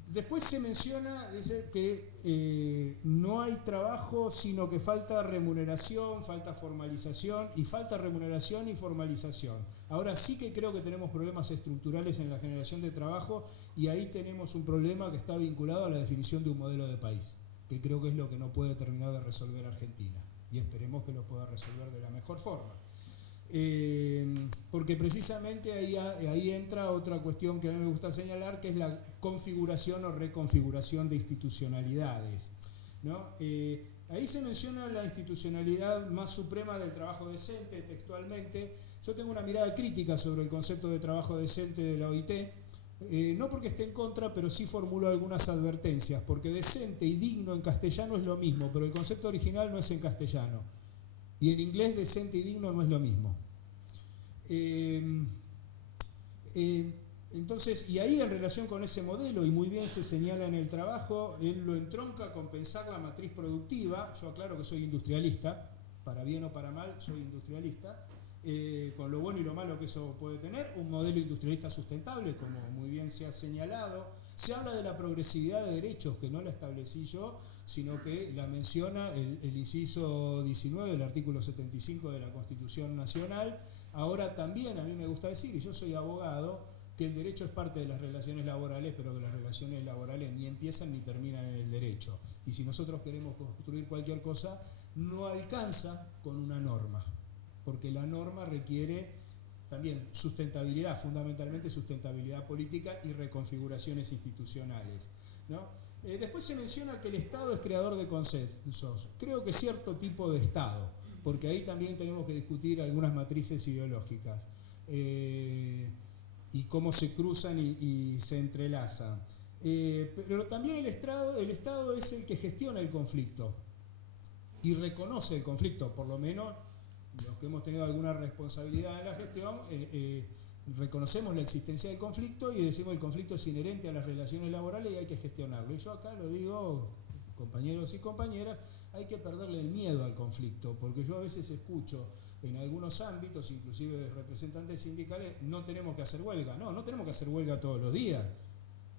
Después se menciona, dice que no hay trabajo, sino que falta remuneración, falta formalización, y falta remuneración y formalización. Ahora sí que creo que tenemos problemas estructurales en la generación de trabajo, y ahí tenemos un problema que está vinculado a la definición de un modelo de país, que creo que es lo que no puede terminar de resolver Argentina, y esperemos que lo pueda resolver de la mejor forma. Porque precisamente ahí entra otra cuestión que a mí me gusta señalar, que es la configuración o reconfiguración de institucionalidades, ¿no? Ahí se menciona la institucionalidad más suprema del trabajo decente, textualmente. Yo tengo una mirada crítica sobre el concepto de trabajo decente de la OIT, no porque esté en contra, pero sí formulo algunas advertencias, porque decente y digno en castellano es lo mismo, pero el concepto original no es en castellano. Y en inglés decente y digno no es lo mismo. Entonces, y ahí en relación con ese modelo, y muy bien se señala en el trabajo, él lo entronca con pensar la matriz productiva. Yo aclaro que soy industrialista, para bien o para mal, soy industrialista, con lo bueno y lo malo que eso puede tener, un modelo industrialista sustentable, como muy bien se ha señalado. Se habla de la progresividad de derechos, que no la establecí yo, sino que la menciona el inciso 19 del artículo 75 de la Constitución Nacional. Ahora también a mí me gusta decir, y yo soy abogado, que el derecho es parte de las relaciones laborales, pero que las relaciones laborales ni empiezan ni terminan en el derecho. Y si nosotros queremos construir cualquier cosa, no alcanza con una norma, porque la norma requiere también sustentabilidad, fundamentalmente sustentabilidad política y reconfiguraciones institucionales, ¿no? Después se menciona que el Estado es creador de consensos. Creo que cierto tipo de Estado, porque ahí también tenemos que discutir algunas matrices ideológicas y cómo se cruzan y se entrelazan. Pero también el Estado es el que gestiona el conflicto y reconoce el conflicto, por lo menos los que hemos tenido alguna responsabilidad en la gestión, reconocemos la existencia del conflicto y decimos que el conflicto es inherente a las relaciones laborales y hay que gestionarlo. Y yo acá lo digo, compañeros y compañeras, hay que perderle el miedo al conflicto, porque yo a veces escucho en algunos ámbitos, inclusive de representantes sindicales, no tenemos que hacer huelga. No tenemos que hacer huelga todos los días,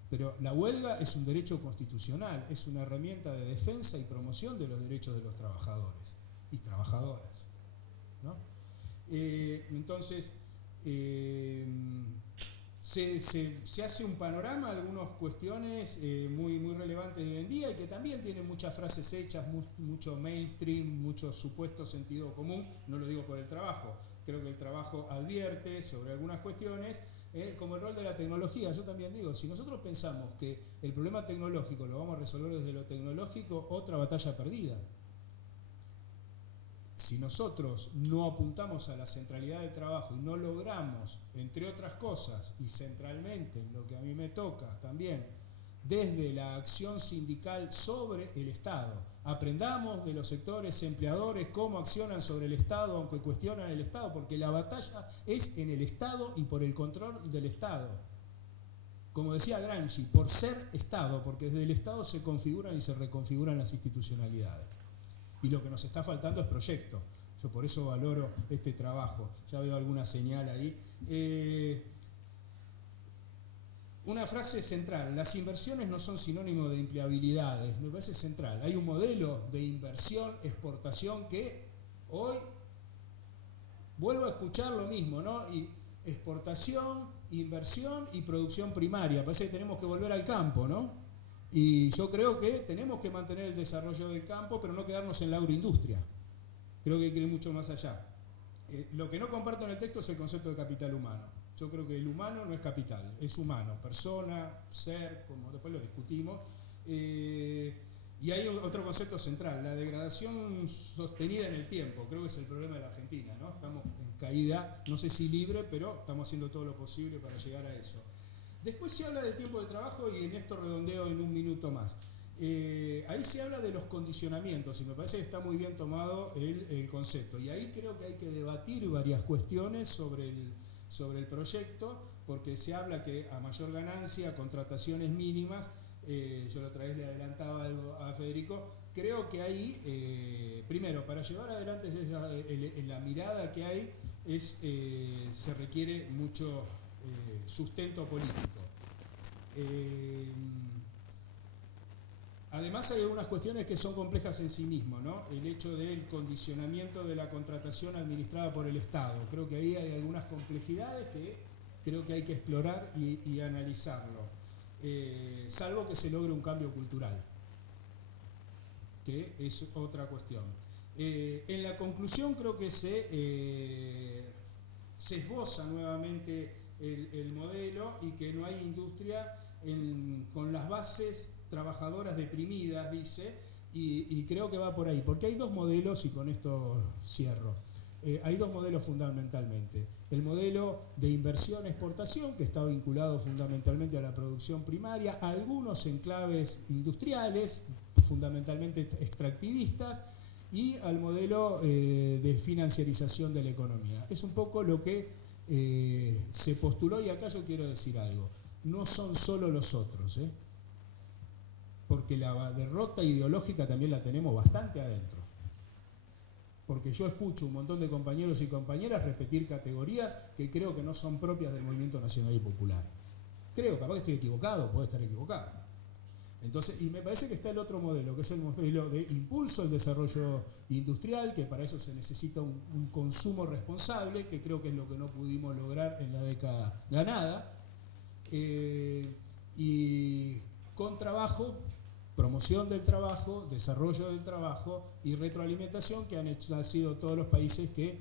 pero la huelga es un derecho constitucional, es una herramienta de defensa y promoción de los derechos de los trabajadores y trabajadoras, ¿no? Entonces, se hace un panorama, algunas cuestiones muy relevantes de hoy en día y que también tienen muchas frases hechas, mucho mainstream, mucho supuesto sentido común. No lo digo por el trabajo, creo que el trabajo advierte sobre algunas cuestiones, como el rol de la tecnología. Yo también digo, si nosotros pensamos que el problema tecnológico lo vamos a resolver desde lo tecnológico, otra batalla perdida. Si nosotros no apuntamos a la centralidad del trabajo y no logramos, entre otras cosas, y centralmente, en lo que a mí me toca también, desde la acción sindical sobre el Estado, aprendamos de los sectores empleadores cómo accionan sobre el Estado, aunque cuestionan el Estado, porque la batalla es en el Estado y por el control del Estado. Como decía Gramsci, por ser Estado, porque desde el Estado se configuran y se reconfiguran las institucionalidades. Y lo que nos está faltando es proyecto. Yo por eso valoro este trabajo. Ya veo alguna señal ahí. Una frase central: las inversiones no son sinónimo de empleabilidades. Me parece central. Hay un modelo de inversión, exportación que hoy vuelvo a escuchar lo mismo, ¿no? Y exportación, inversión y producción primaria. Parece que tenemos que volver al campo, ¿no? Y yo creo que tenemos que mantener el desarrollo del campo, pero no quedarnos en la agroindustria. Creo que hay que ir mucho más allá. Lo que no comparto en el texto es el concepto de capital humano. Yo creo que el humano no es capital, es humano, persona, ser, como después lo discutimos. Y hay otro concepto central, la degradación sostenida en el tiempo. Creo que es el problema de la Argentina, ¿no? Estamos en caída, no sé si libre, pero estamos haciendo todo lo posible para llegar a eso. Después se habla del tiempo de trabajo y en esto redondeo en un minuto más. Ahí se habla de los condicionamientos y me parece que está muy bien tomado el concepto. Y ahí creo que hay que debatir varias cuestiones sobre el proyecto, porque se habla que a mayor ganancia, contrataciones mínimas, yo la otra vez le adelantaba algo a Federico, creo que ahí, primero, para llevar adelante en la mirada que hay, se requiere mucho sustento político. Además hay algunas cuestiones que son complejas en sí mismas, ¿no? El hecho del condicionamiento de la contratación administrada por el Estado. Creo que ahí hay algunas complejidades que creo que hay que explorar y analizarlo. Salvo que se logre un cambio cultural, que es otra cuestión. En la conclusión creo que se esboza nuevamente el modelo y que no hay industria con las bases trabajadoras deprimidas, dice, y creo que va por ahí, porque hay dos modelos, y con esto cierro. Hay dos modelos fundamentalmente. El modelo de inversión-exportación, que está vinculado fundamentalmente a la producción primaria, a algunos enclaves industriales, fundamentalmente extractivistas, y al modelo de financiarización de la economía. Es un poco lo que se postuló, y acá yo quiero decir algo. No son solo los otros, porque la derrota ideológica también la tenemos bastante adentro. Porque yo escucho un montón de compañeros y compañeras repetir categorías que creo que no son propias del movimiento nacional y popular. Creo, capaz que estoy equivocado, puedo estar equivocado. Entonces, y me parece que está el otro modelo, que es el modelo de impulso al desarrollo industrial, que para eso se necesita un consumo responsable, que creo que es lo que no pudimos lograr en la década ganada, y con trabajo, promoción del trabajo, desarrollo del trabajo y retroalimentación, que han sido todos los países que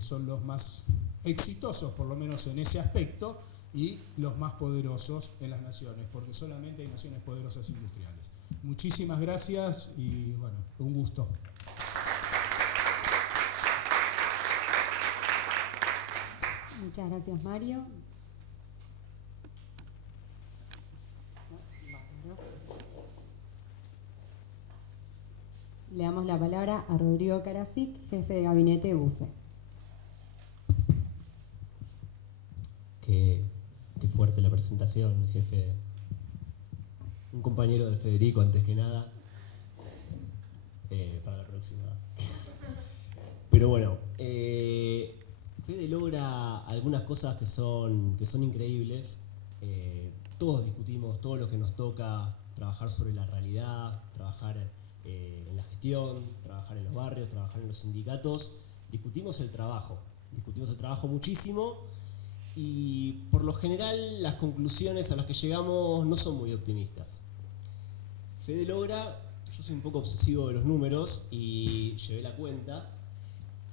son los más exitosos, por lo menos en ese aspecto, y los más poderosos en las naciones, porque solamente hay naciones poderosas industriales. Muchísimas gracias y bueno, un gusto. Muchas gracias, Mario. Le damos la palabra a Rodrigo Karasic, jefe de gabinete de BUCE. Qué fuerte la presentación, jefe. Un compañero de Federico, antes que nada. Para la próxima. Pero bueno, Fede logra algunas cosas que son increíbles. Todos discutimos todo lo que nos toca, trabajar sobre la realidad, trabajar en la gestión, trabajar en los barrios, trabajar en los sindicatos. Discutimos el trabajo muchísimo y por lo general las conclusiones a las que llegamos no son muy optimistas. Fede logra, yo soy un poco obsesivo de los números y llevé la cuenta,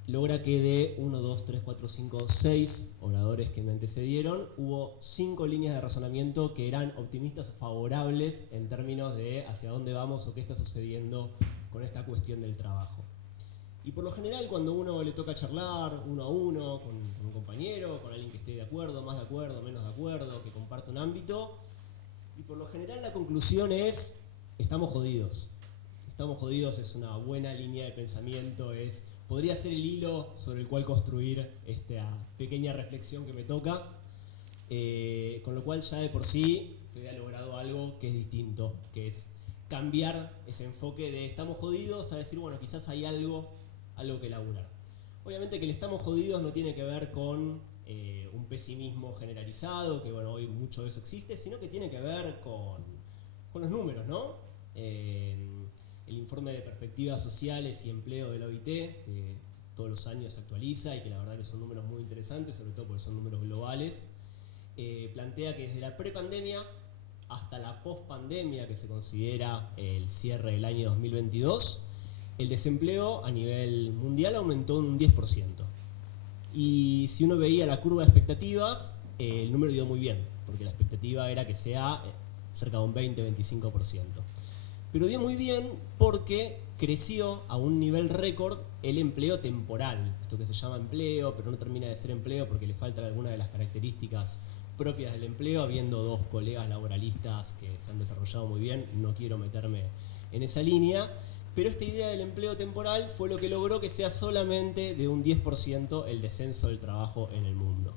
logra que de 1, 2, 3, 4, 5, 6 oradores que me antecedieron, hubo 5 líneas de razonamiento que eran optimistas o favorables en términos de hacia dónde vamos o qué está sucediendo con esta cuestión del trabajo. Y por lo general cuando uno le toca charlar uno a uno con un compañero, con alguien que esté de acuerdo, más de acuerdo, menos de acuerdo, que comparte un ámbito, y por lo general la conclusión es, estamos jodidos. Estamos jodidos es una buena línea de pensamiento, podría ser el hilo sobre el cual construir esta pequeña reflexión que me toca, con lo cual ya de por sí Fede ha logrado algo que es distinto, que es cambiar ese enfoque de estamos jodidos a decir, bueno, quizás hay algo que laburar. Obviamente que el estamos jodidos no tiene que ver con un pesimismo generalizado, que bueno, hoy mucho de eso existe, sino que tiene que ver con los números, ¿no? El informe de perspectivas sociales y empleo de la OIT, que todos los años se actualiza y que la verdad que son números muy interesantes, sobre todo porque son números globales, plantea que desde la prepandemia hasta la pospandemia, que se considera el cierre del año 2022, el desempleo a nivel mundial aumentó en un 10%. Y si uno veía la curva de expectativas, el número dio muy bien, porque la expectativa era que sea cerca de un 20-25%. Pero dio muy bien porque creció a un nivel récord el empleo temporal, esto que se llama empleo, pero no termina de ser empleo porque le faltan algunas de las características propias del empleo, habiendo 2 colegas laboralistas que se han desarrollado muy bien, no quiero meterme en esa línea, pero esta idea del empleo temporal fue lo que logró que sea solamente de un 10% el descenso del trabajo en el mundo.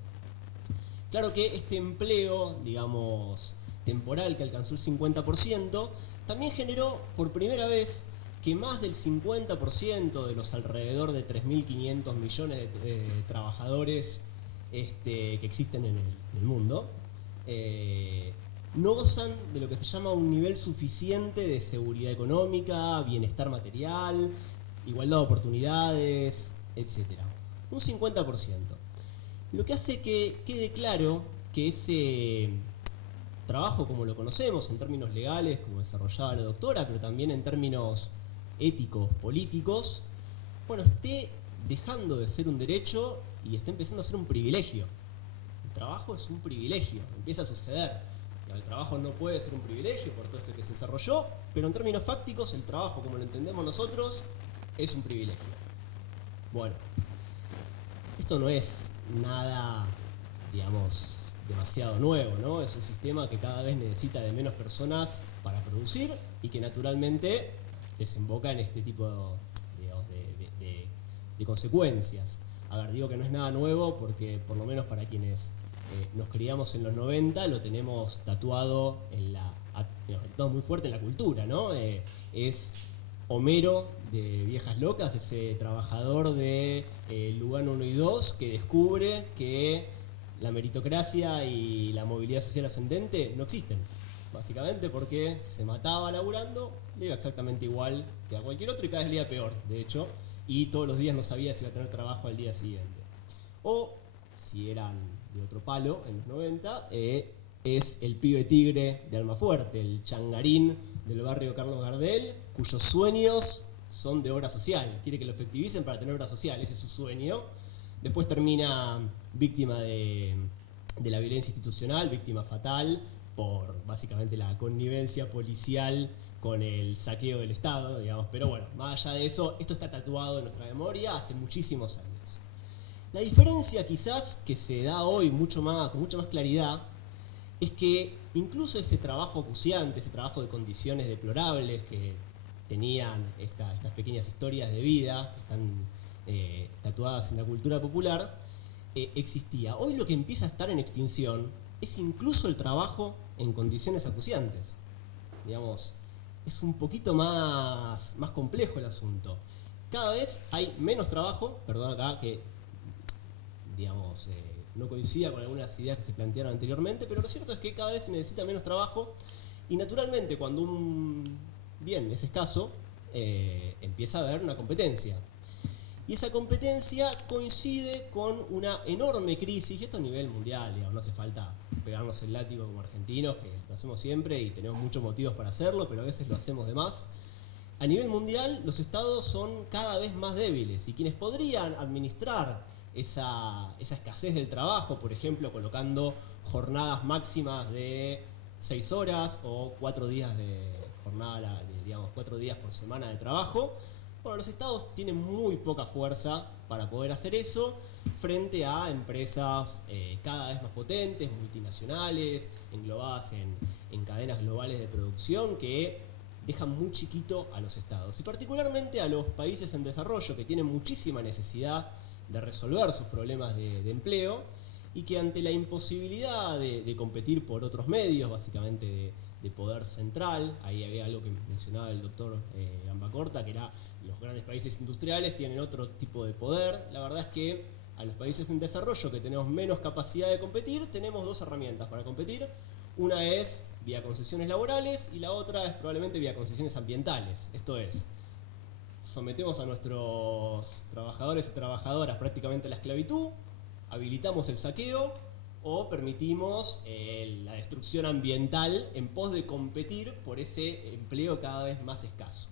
Claro que este empleo, digamos, temporal que alcanzó el 50%, también generó por primera vez que más del 50% de los alrededor de 3.500 millones de trabajadores que existen en el mundo, no gozan de lo que se llama un nivel suficiente de seguridad económica, bienestar material, igualdad de oportunidades, etc. Un 50%. Lo que hace que quede claro que ese trabajo como lo conocemos, en términos legales, como desarrollaba la doctora, pero también en términos éticos, políticos, bueno, esté dejando de ser un derecho y está empezando a ser un privilegio. El trabajo es un privilegio, empieza a suceder. El trabajo no puede ser un privilegio por todo esto que se desarrolló, pero en términos fácticos, el trabajo, como lo entendemos nosotros, es un privilegio. Bueno, esto no es nada, digamos, demasiado nuevo, ¿no? Es un sistema que cada vez necesita de menos personas para producir y que naturalmente desemboca en este tipo, digamos, de consecuencias. A ver, digo que no es nada nuevo porque por lo menos para quienes nos criamos en los 90 lo tenemos tatuado muy fuerte en la cultura, ¿no? Es Homero de Viejas Locas, ese trabajador de Lugano 1 y 2 que descubre que la meritocracia y la movilidad social ascendente no existen, básicamente porque se mataba laburando, le iba exactamente igual que a cualquier otro y cada vez le iba peor, de hecho, y todos los días no sabía si iba a tener trabajo al día siguiente. O, si eran de otro palo, en los 90, es el pibe tigre de Almafuerte, el changarín del barrio Carlos Gardel, cuyos sueños son de obra social, quiere que lo efectivicen para tener obra social, ese es su sueño. Después termina víctima de de la violencia institucional, víctima fatal por básicamente la connivencia policial con el saqueo del Estado, digamos. Pero bueno, más allá de eso, esto está tatuado en nuestra memoria hace muchísimos años. La diferencia quizás que se da hoy con mucha más claridad es que incluso ese trabajo acuciante, ese trabajo de condiciones deplorables que tenían estas pequeñas historias de vida que están tatuadas en la cultura popular, existía. Hoy lo que empieza a estar en extinción es incluso el trabajo en condiciones acuciantes. Digamos, es un poquito más complejo el asunto. Cada vez hay menos trabajo, perdón acá que, digamos, no coincida con algunas ideas que se plantearon anteriormente, pero lo cierto es que cada vez se necesita menos trabajo y naturalmente cuando un bien es escaso, empieza a haber una competencia. Y esa competencia coincide con una enorme crisis, y esto a nivel mundial, digamos, no hace falta pegarnos el látigo como argentinos, que lo hacemos siempre y tenemos muchos motivos para hacerlo, pero a veces lo hacemos de más. A nivel mundial, los estados son cada vez más débiles y quienes podrían administrar esa escasez del trabajo, por ejemplo, colocando jornadas máximas de 6 horas o 4 días de jornada, digamos, 4 días por semana de trabajo. Bueno, los estados tienen muy poca fuerza para poder hacer eso frente a empresas cada vez más potentes, multinacionales, englobadas en cadenas globales de producción que dejan muy chiquito a los estados y particularmente a los países en desarrollo que tienen muchísima necesidad de resolver sus problemas de empleo y que ante la imposibilidad de competir por otros medios, básicamente de poder central, ahí había algo que mencionaba el doctor Gambacorta, que era los grandes países industriales tienen otro tipo de poder. La verdad es que a los países en desarrollo que tenemos menos capacidad de competir, tenemos 2 herramientas para competir. Una es vía concesiones laborales y la otra es probablemente vía concesiones ambientales. Esto es, sometemos a nuestros trabajadores y trabajadoras prácticamente a la esclavitud, habilitamos el saqueo o permitimos la destrucción ambiental en pos de competir por ese empleo cada vez más escaso.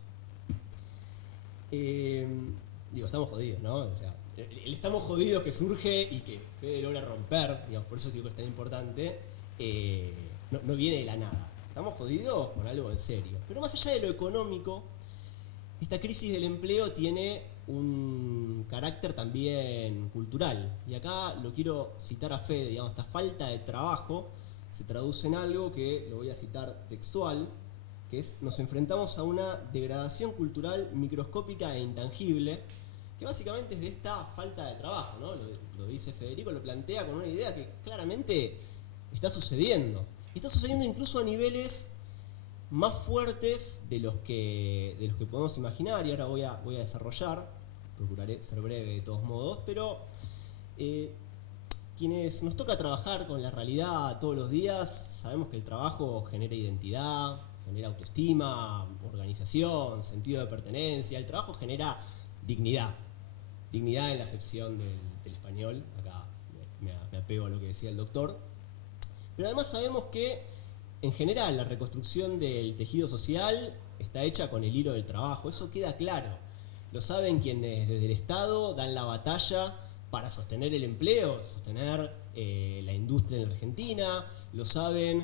Estamos jodidos, ¿no? O sea, el estamos jodidos que surge y que Fede logra romper, digamos, por eso digo que es tan importante, no viene de la nada. Estamos jodidos con algo en serio. Pero más allá de lo económico, esta crisis del empleo tiene un carácter también cultural. Y acá lo quiero citar a Fede, digamos, esta falta de trabajo se traduce en algo que lo voy a citar textual, que es: nos enfrentamos a una degradación cultural microscópica e intangible, que básicamente es de esta falta de trabajo, ¿no? Lo dice Federico, lo plantea con una idea que claramente está sucediendo. Y está sucediendo incluso a niveles más fuertes de los que podemos imaginar, y ahora voy a desarrollar, procuraré ser breve de todos modos, pero quienes nos toca trabajar con la realidad todos los días, sabemos que el trabajo genera identidad, genera autoestima, organización, sentido de pertenencia. El trabajo genera dignidad en la acepción del español, acá me apego a lo que decía el doctor, pero además sabemos que en general la reconstrucción del tejido social está hecha con el hilo del trabajo, eso queda claro. Lo saben quienes desde el Estado dan la batalla para sostener el empleo, sostener la industria en la Argentina, lo saben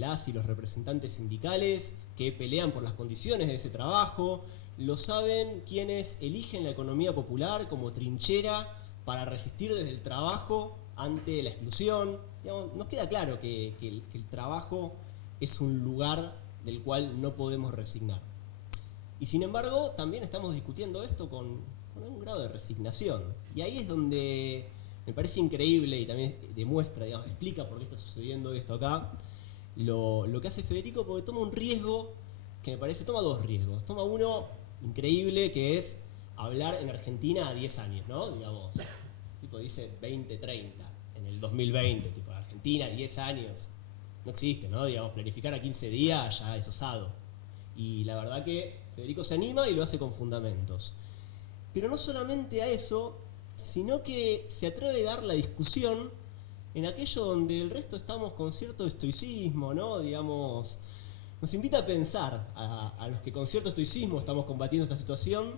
las y los representantes sindicales que pelean por las condiciones de ese trabajo, lo saben quienes eligen la economía popular como trinchera para resistir desde el trabajo ante la exclusión. Digamos, nos queda claro que el trabajo es un lugar del cual no podemos resignar. Y sin embargo, también estamos discutiendo esto con un grado de resignación. Y ahí es donde me parece increíble y también demuestra, digamos, explica por qué está sucediendo esto acá, lo que hace Federico, porque toma un riesgo que me parece, toma 2 riesgos. Toma uno increíble, que es hablar en Argentina a 10 años, ¿no? Digamos, tipo dice 2030, en el 2020, tipo Argentina, 10 años, no existe, ¿no? Digamos, planificar a 15 días ya es osado. Y la verdad que Federico se anima y lo hace con fundamentos. Pero no solamente a eso, sino que se atreve a dar la discusión en aquello donde el resto estamos con cierto estoicismo, ¿no? Digamos, nos invita a pensar a los que con cierto estoicismo estamos combatiendo esta situación.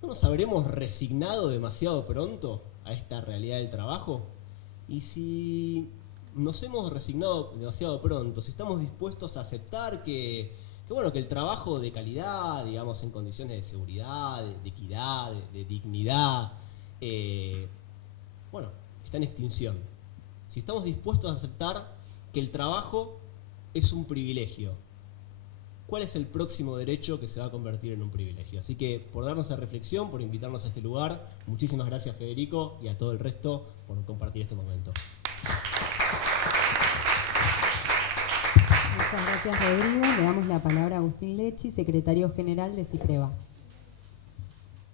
¿No nos habremos resignado demasiado pronto a esta realidad del trabajo? Y si nos hemos resignado demasiado pronto, si estamos dispuestos a aceptar que el trabajo de calidad, digamos, en condiciones de seguridad, de equidad, de dignidad, está en extinción. Si estamos dispuestos a aceptar que el trabajo es un privilegio, ¿cuál es el próximo derecho que se va a convertir en un privilegio? Así que por darnos esa reflexión, por invitarnos a este lugar, muchísimas gracias Federico y a todo el resto por compartir este momento. Muchas gracias, Rodrigo. Le damos la palabra a Agustín Lechi, secretario general de CIPREVA.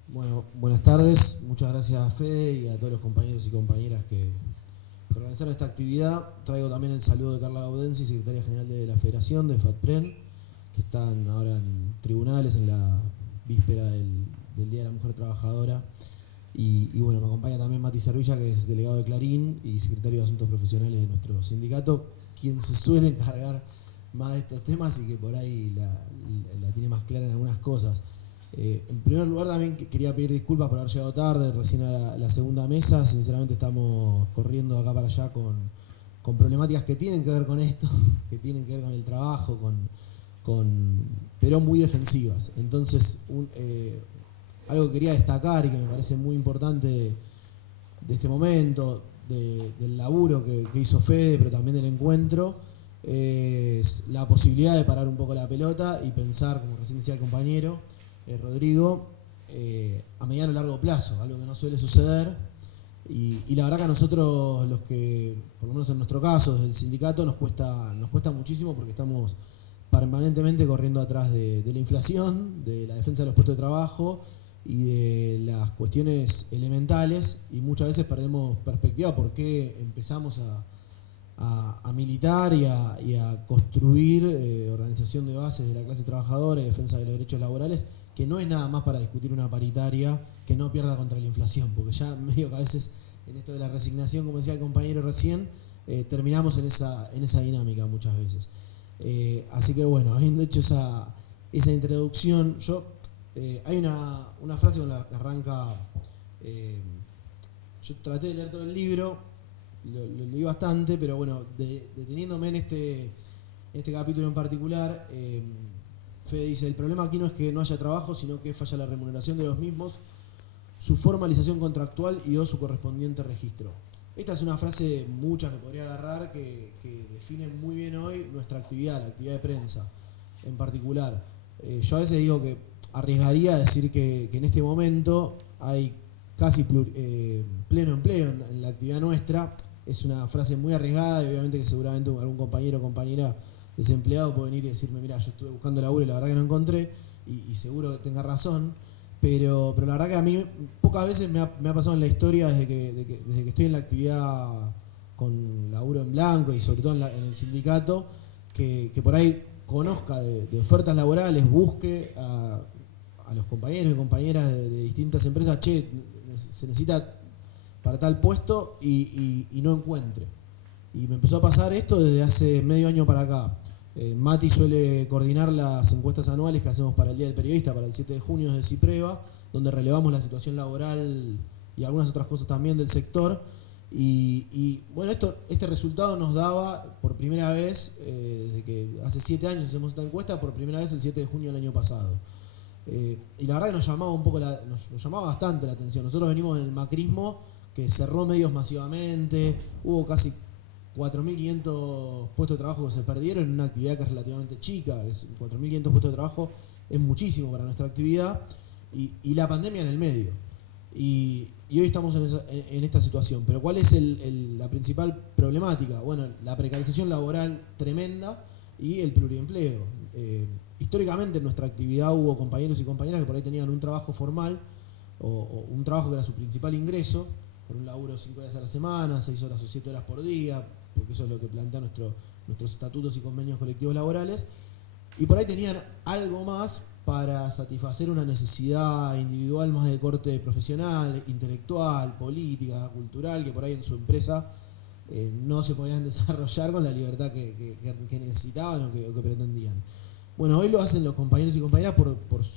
Bueno, buenas tardes. Muchas gracias a Fede y a todos los compañeros y compañeras que organizaron esta actividad. Traigo también el saludo de Carla Gaudensi, secretaria general de la Federación de FATPREN, que están ahora en tribunales en la víspera del Día de la Mujer Trabajadora. Y bueno, me acompaña también Mati Servilla, que es delegado de Clarín y secretario de Asuntos Profesionales de nuestro sindicato, quien se suele encargar más de estos temas y que por ahí la tiene más clara en algunas cosas. En primer lugar también quería pedir disculpas por haber llegado tarde, recién a la segunda mesa. Sinceramente estamos corriendo de acá para allá con problemáticas que tienen que ver con esto, que tienen que ver con el trabajo, pero muy defensivas. Entonces, algo que quería destacar y que me parece muy importante de este momento, del laburo que hizo Fede, pero también del encuentro, es la posibilidad de parar un poco la pelota y pensar, como recién decía el compañero Rodrigo, a mediano y largo plazo, algo que no suele suceder. Y la verdad que a nosotros, los que, por lo menos en nuestro caso, desde el sindicato, nos cuesta muchísimo porque estamos permanentemente corriendo atrás de la inflación, de la defensa de los puestos de trabajo y de las cuestiones elementales, y muchas veces perdemos perspectiva porque empezamos a militar y a construir organización de bases de la clase trabajadora y defensa de los derechos laborales, que no es nada más para discutir una paritaria que no pierda contra la inflación, porque ya medio que a veces en esto de la resignación, como decía el compañero recién, terminamos en esa dinámica muchas veces. Así que bueno, habiendo hecho esa introducción, hay una frase con la que arranca, yo traté de leer todo el libro, lo leí bastante, pero bueno, deteniéndome en este capítulo en particular, Fede dice: el problema aquí no es que no haya trabajo, sino que falla la remuneración de los mismos, su formalización contractual y o su correspondiente registro. Esta es una frase muchas que podría agarrar que define muy bien hoy nuestra actividad, la actividad de prensa en particular. Yo a veces digo que arriesgaría a decir que en este momento hay casi pleno empleo en la actividad nuestra. Es una frase muy arriesgada y obviamente que seguramente algún compañero o compañera desempleado puede venir y decirme: mira, yo estuve buscando laburo y la verdad que no encontré, y seguro que tenga razón, pero la verdad que a mí pocas veces me ha pasado en la historia desde que estoy en la actividad con laburo en blanco y sobre todo en el sindicato, que por ahí conozca de ofertas laborales, busque a los compañeros y compañeras de distintas empresas: che, se necesita para tal puesto, y no encuentre. Y me empezó a pasar esto desde hace medio año para acá. Mati suele coordinar las encuestas anuales que hacemos para el Día del Periodista, para el 7 de junio de CIPREVA, donde relevamos la situación laboral y algunas otras cosas también del sector. Y bueno, este resultado nos daba por primera vez, desde que hace 7 años hacemos esta encuesta, por primera vez el 7 de junio del año pasado. Y la verdad que nos llamaba bastante la atención. Nosotros venimos del macrismo, que cerró medios masivamente, hubo casi 4.500 puestos de trabajo que se perdieron en una actividad que es relativamente chica. 4.500 puestos de trabajo es muchísimo para nuestra actividad, y la pandemia en el medio. Y hoy estamos en esta situación. Pero ¿cuál es la principal problemática? Bueno, la precarización laboral tremenda y el pluriempleo. Históricamente en nuestra actividad hubo compañeros y compañeras que por ahí tenían un trabajo formal o un trabajo que era su principal ingreso, con un laburo 5 días a la semana, 6 horas o 7 horas por día, porque eso es lo que plantean nuestros estatutos y convenios colectivos laborales, y por ahí tenían algo más para satisfacer una necesidad individual más de corte profesional, intelectual, política, cultural, que por ahí en su empresa no se podían desarrollar con la libertad que necesitaban o que pretendían. Bueno, hoy lo hacen los compañeros y compañeras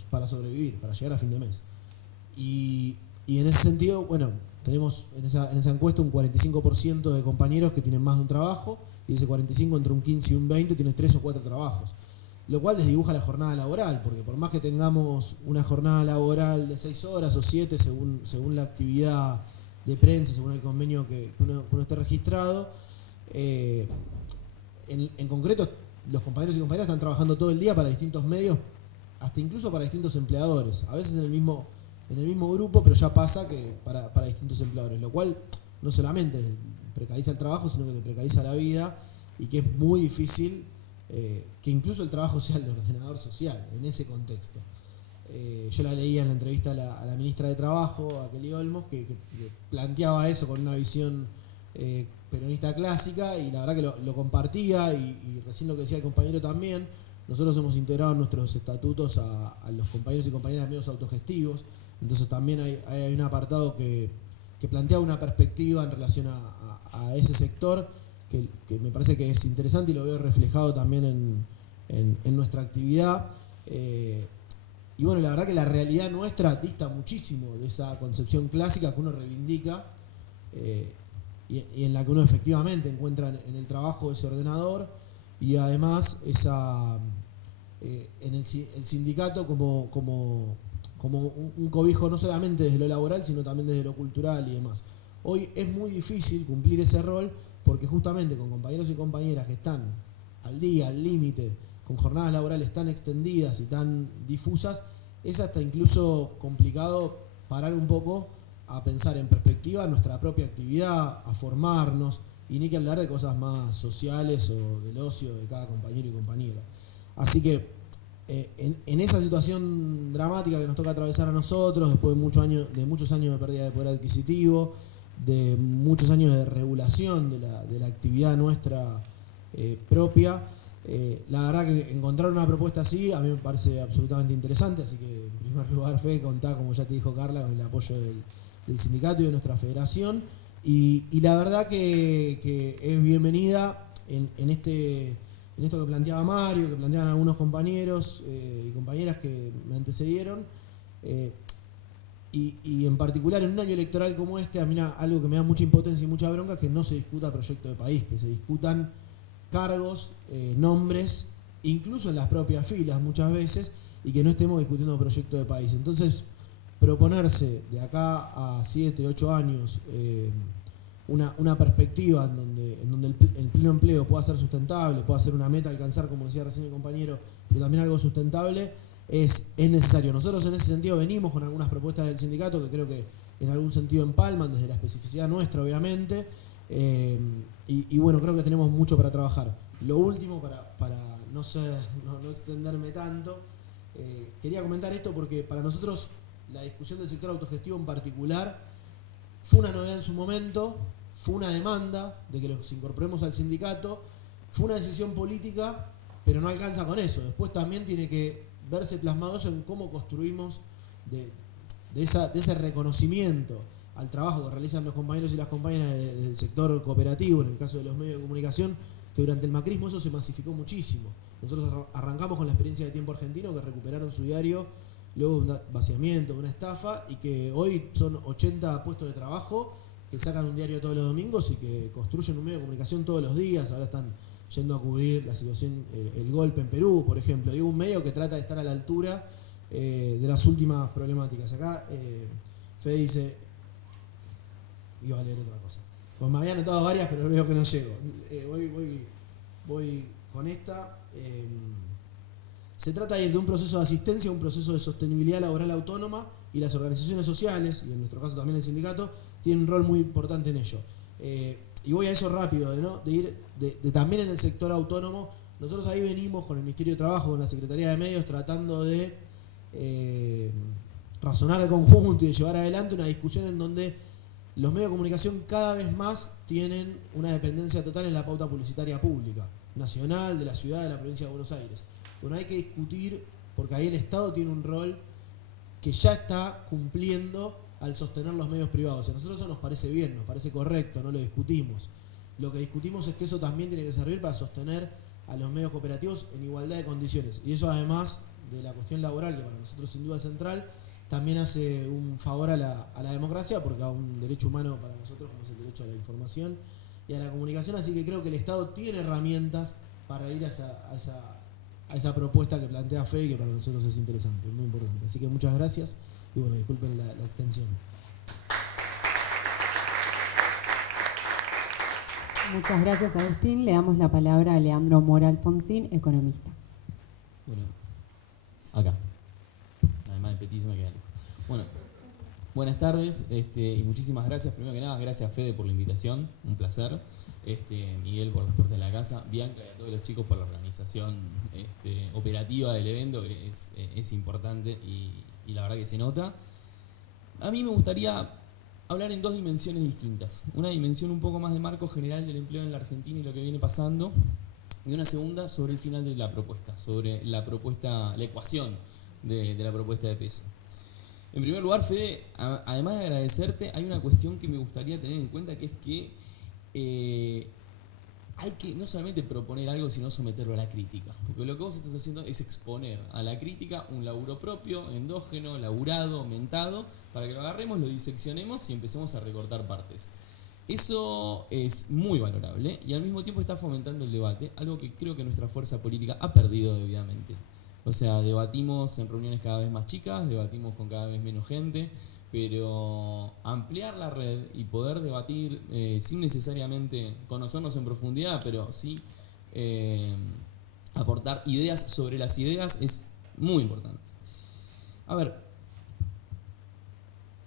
para sobrevivir, para llegar a fin de mes. Y en ese sentido, bueno, tenemos en esa encuesta un 45% de compañeros que tienen más de un trabajo, y ese 45 entre un 15 y un 20 tiene 3 o 4 trabajos. Lo cual desdibuja la jornada laboral, porque por más que tengamos una jornada laboral de 6 horas o 7, según la actividad de prensa, según el convenio que uno esté registrado, en concreto los compañeros y compañeras están trabajando todo el día para distintos medios, hasta incluso para distintos empleadores, a veces en el mismo grupo, pero ya pasa que para distintos empleadores, lo cual no solamente precariza el trabajo, sino que te precariza la vida, y que es muy difícil que incluso el trabajo sea el ordenador social en ese contexto. Yo la leía en la entrevista a la ministra de Trabajo, a Kelly Olmos, que planteaba eso con una visión peronista clásica, y la verdad que lo compartía, y recién lo que decía el compañero también. Nosotros hemos integrado en nuestros estatutos a los compañeros y compañeras medios autogestivos, entonces también hay un apartado que plantea una perspectiva en relación a ese sector que me parece que es interesante, y lo veo reflejado también en nuestra actividad. Y bueno, la verdad que la realidad nuestra dista muchísimo de esa concepción clásica que uno reivindica, y en la que uno efectivamente encuentra en el trabajo ese ordenador, y además en el sindicato como un cobijo no solamente desde lo laboral, sino también desde lo cultural y demás. Hoy es muy difícil cumplir ese rol, porque justamente con compañeros y compañeras que están al día, al límite, con jornadas laborales tan extendidas y tan difusas, es hasta incluso complicado parar un poco a pensar en perspectiva nuestra propia actividad, a formarnos, y ni que hablar de cosas más sociales o del ocio de cada compañero y compañera. Así que en esa situación dramática que nos toca atravesar a nosotros, después de muchos años de pérdida de poder adquisitivo, de muchos años de regulación de la actividad nuestra propia, la verdad que encontrar una propuesta así a mí me parece absolutamente interesante. Así que en primer lugar, Fede, contá, como ya te dijo Carla, con el apoyo del sindicato y de nuestra federación, y la verdad que es bienvenida en esto que planteaba Mario, que planteaban algunos compañeros y compañeras que me antecedieron, y en particular en un año electoral como este, a mí algo que me da mucha impotencia y mucha bronca es que no se discuta proyecto de país, que se discutan cargos, nombres, incluso en las propias filas muchas veces, y que no estemos discutiendo proyecto de país. Entonces, proponerse de acá a 7, 8 años una perspectiva en donde el pleno empleo pueda ser sustentable, pueda ser una meta a alcanzar, como decía recién el compañero, pero también algo sustentable, es necesario. Nosotros en ese sentido venimos con algunas propuestas del sindicato que creo que en algún sentido empalman desde la especificidad nuestra, obviamente, y bueno, creo que tenemos mucho para trabajar. Lo último, para no extenderme tanto, quería comentar esto porque para nosotros la discusión del sector autogestivo en particular fue una novedad en su momento, fue una demanda de que los incorporemos al sindicato, fue una decisión política, pero no alcanza con eso. Después también tiene que verse plasmado eso en cómo construimos de ese reconocimiento al trabajo que realizan los compañeros y las compañeras del sector cooperativo, en el caso de los medios de comunicación, que durante el macrismo eso se masificó muchísimo. Nosotros arrancamos con la experiencia de Tiempo Argentino, que recuperaron su diario luego de un vaciamiento, de una estafa, y que hoy son 80 puestos de trabajo que sacan un diario todos los domingos y que construyen un medio de comunicación todos los días. Ahora están yendo a cubrir la situación, el golpe en Perú, por ejemplo, y un medio que trata de estar a la altura de las últimas problemáticas. Acá Fede dice, iba a leer otra cosa, pues me había anotado varias, pero veo que no llego. Voy con esta. Se trata de un proceso de asistencia, un proceso de sostenibilidad laboral autónoma, y las organizaciones sociales, y en nuestro caso también el sindicato, tienen un rol muy importante en ello. Y voy a eso rápido, de también en el sector autónomo. Nosotros ahí venimos con el Ministerio de Trabajo, con la Secretaría de Medios, tratando de razonar de conjunto y de llevar adelante una discusión en donde los medios de comunicación cada vez más tienen una dependencia total en la pauta publicitaria pública, nacional, de la ciudad, de la provincia de Buenos Aires. Bueno, hay que discutir, porque ahí el Estado tiene un rol que ya está cumpliendo al sostener los medios privados. A nosotros eso nos parece bien, nos parece correcto, no lo discutimos. Lo que discutimos es que eso también tiene que servir para sostener a los medios cooperativos en igualdad de condiciones. Y eso, además de la cuestión laboral, que para nosotros sin duda es central, también hace un favor a la democracia, porque a un derecho humano para nosotros, como es el derecho a la información y a la comunicación. Así que creo que el Estado tiene herramientas para ir a esa propuesta que plantea Fede, que para nosotros es interesante, muy importante. Así que muchas gracias y bueno, disculpen la extensión. Muchas gracias, Agustín. Le damos la palabra a Leandro Mora Alfonsín, economista. Bueno, acá. Además de Petit se me queda lejos. Bueno, buenas tardes y muchísimas gracias. Primero que nada, gracias Fede por la invitación, un placer. Miguel por las puertas de la casa, Bianca y a todos los chicos por la organización operativa del evento, que es importante y la verdad que se nota. A mí me gustaría hablar en dos dimensiones distintas. Una dimensión un poco más de marco general del empleo en la Argentina y lo que viene pasando, y una segunda sobre el final de la propuesta, sobre la ecuación de la propuesta de peso. En primer lugar, Fede, además de agradecerte, hay una cuestión que me gustaría tener en cuenta, que es que hay que no solamente proponer algo, sino someterlo a la crítica. Porque lo que vos estás haciendo es exponer a la crítica un laburo propio, endógeno, laburado, aumentado, para que lo agarremos, lo diseccionemos y empecemos a recortar partes. Eso es muy valorable y al mismo tiempo está fomentando el debate, algo que creo que nuestra fuerza política ha perdido debidamente. O sea, debatimos en reuniones cada vez más chicas, debatimos con cada vez menos gente, pero ampliar la red y poder debatir sin necesariamente conocernos en profundidad, pero sí aportar ideas sobre las ideas es muy importante. A ver,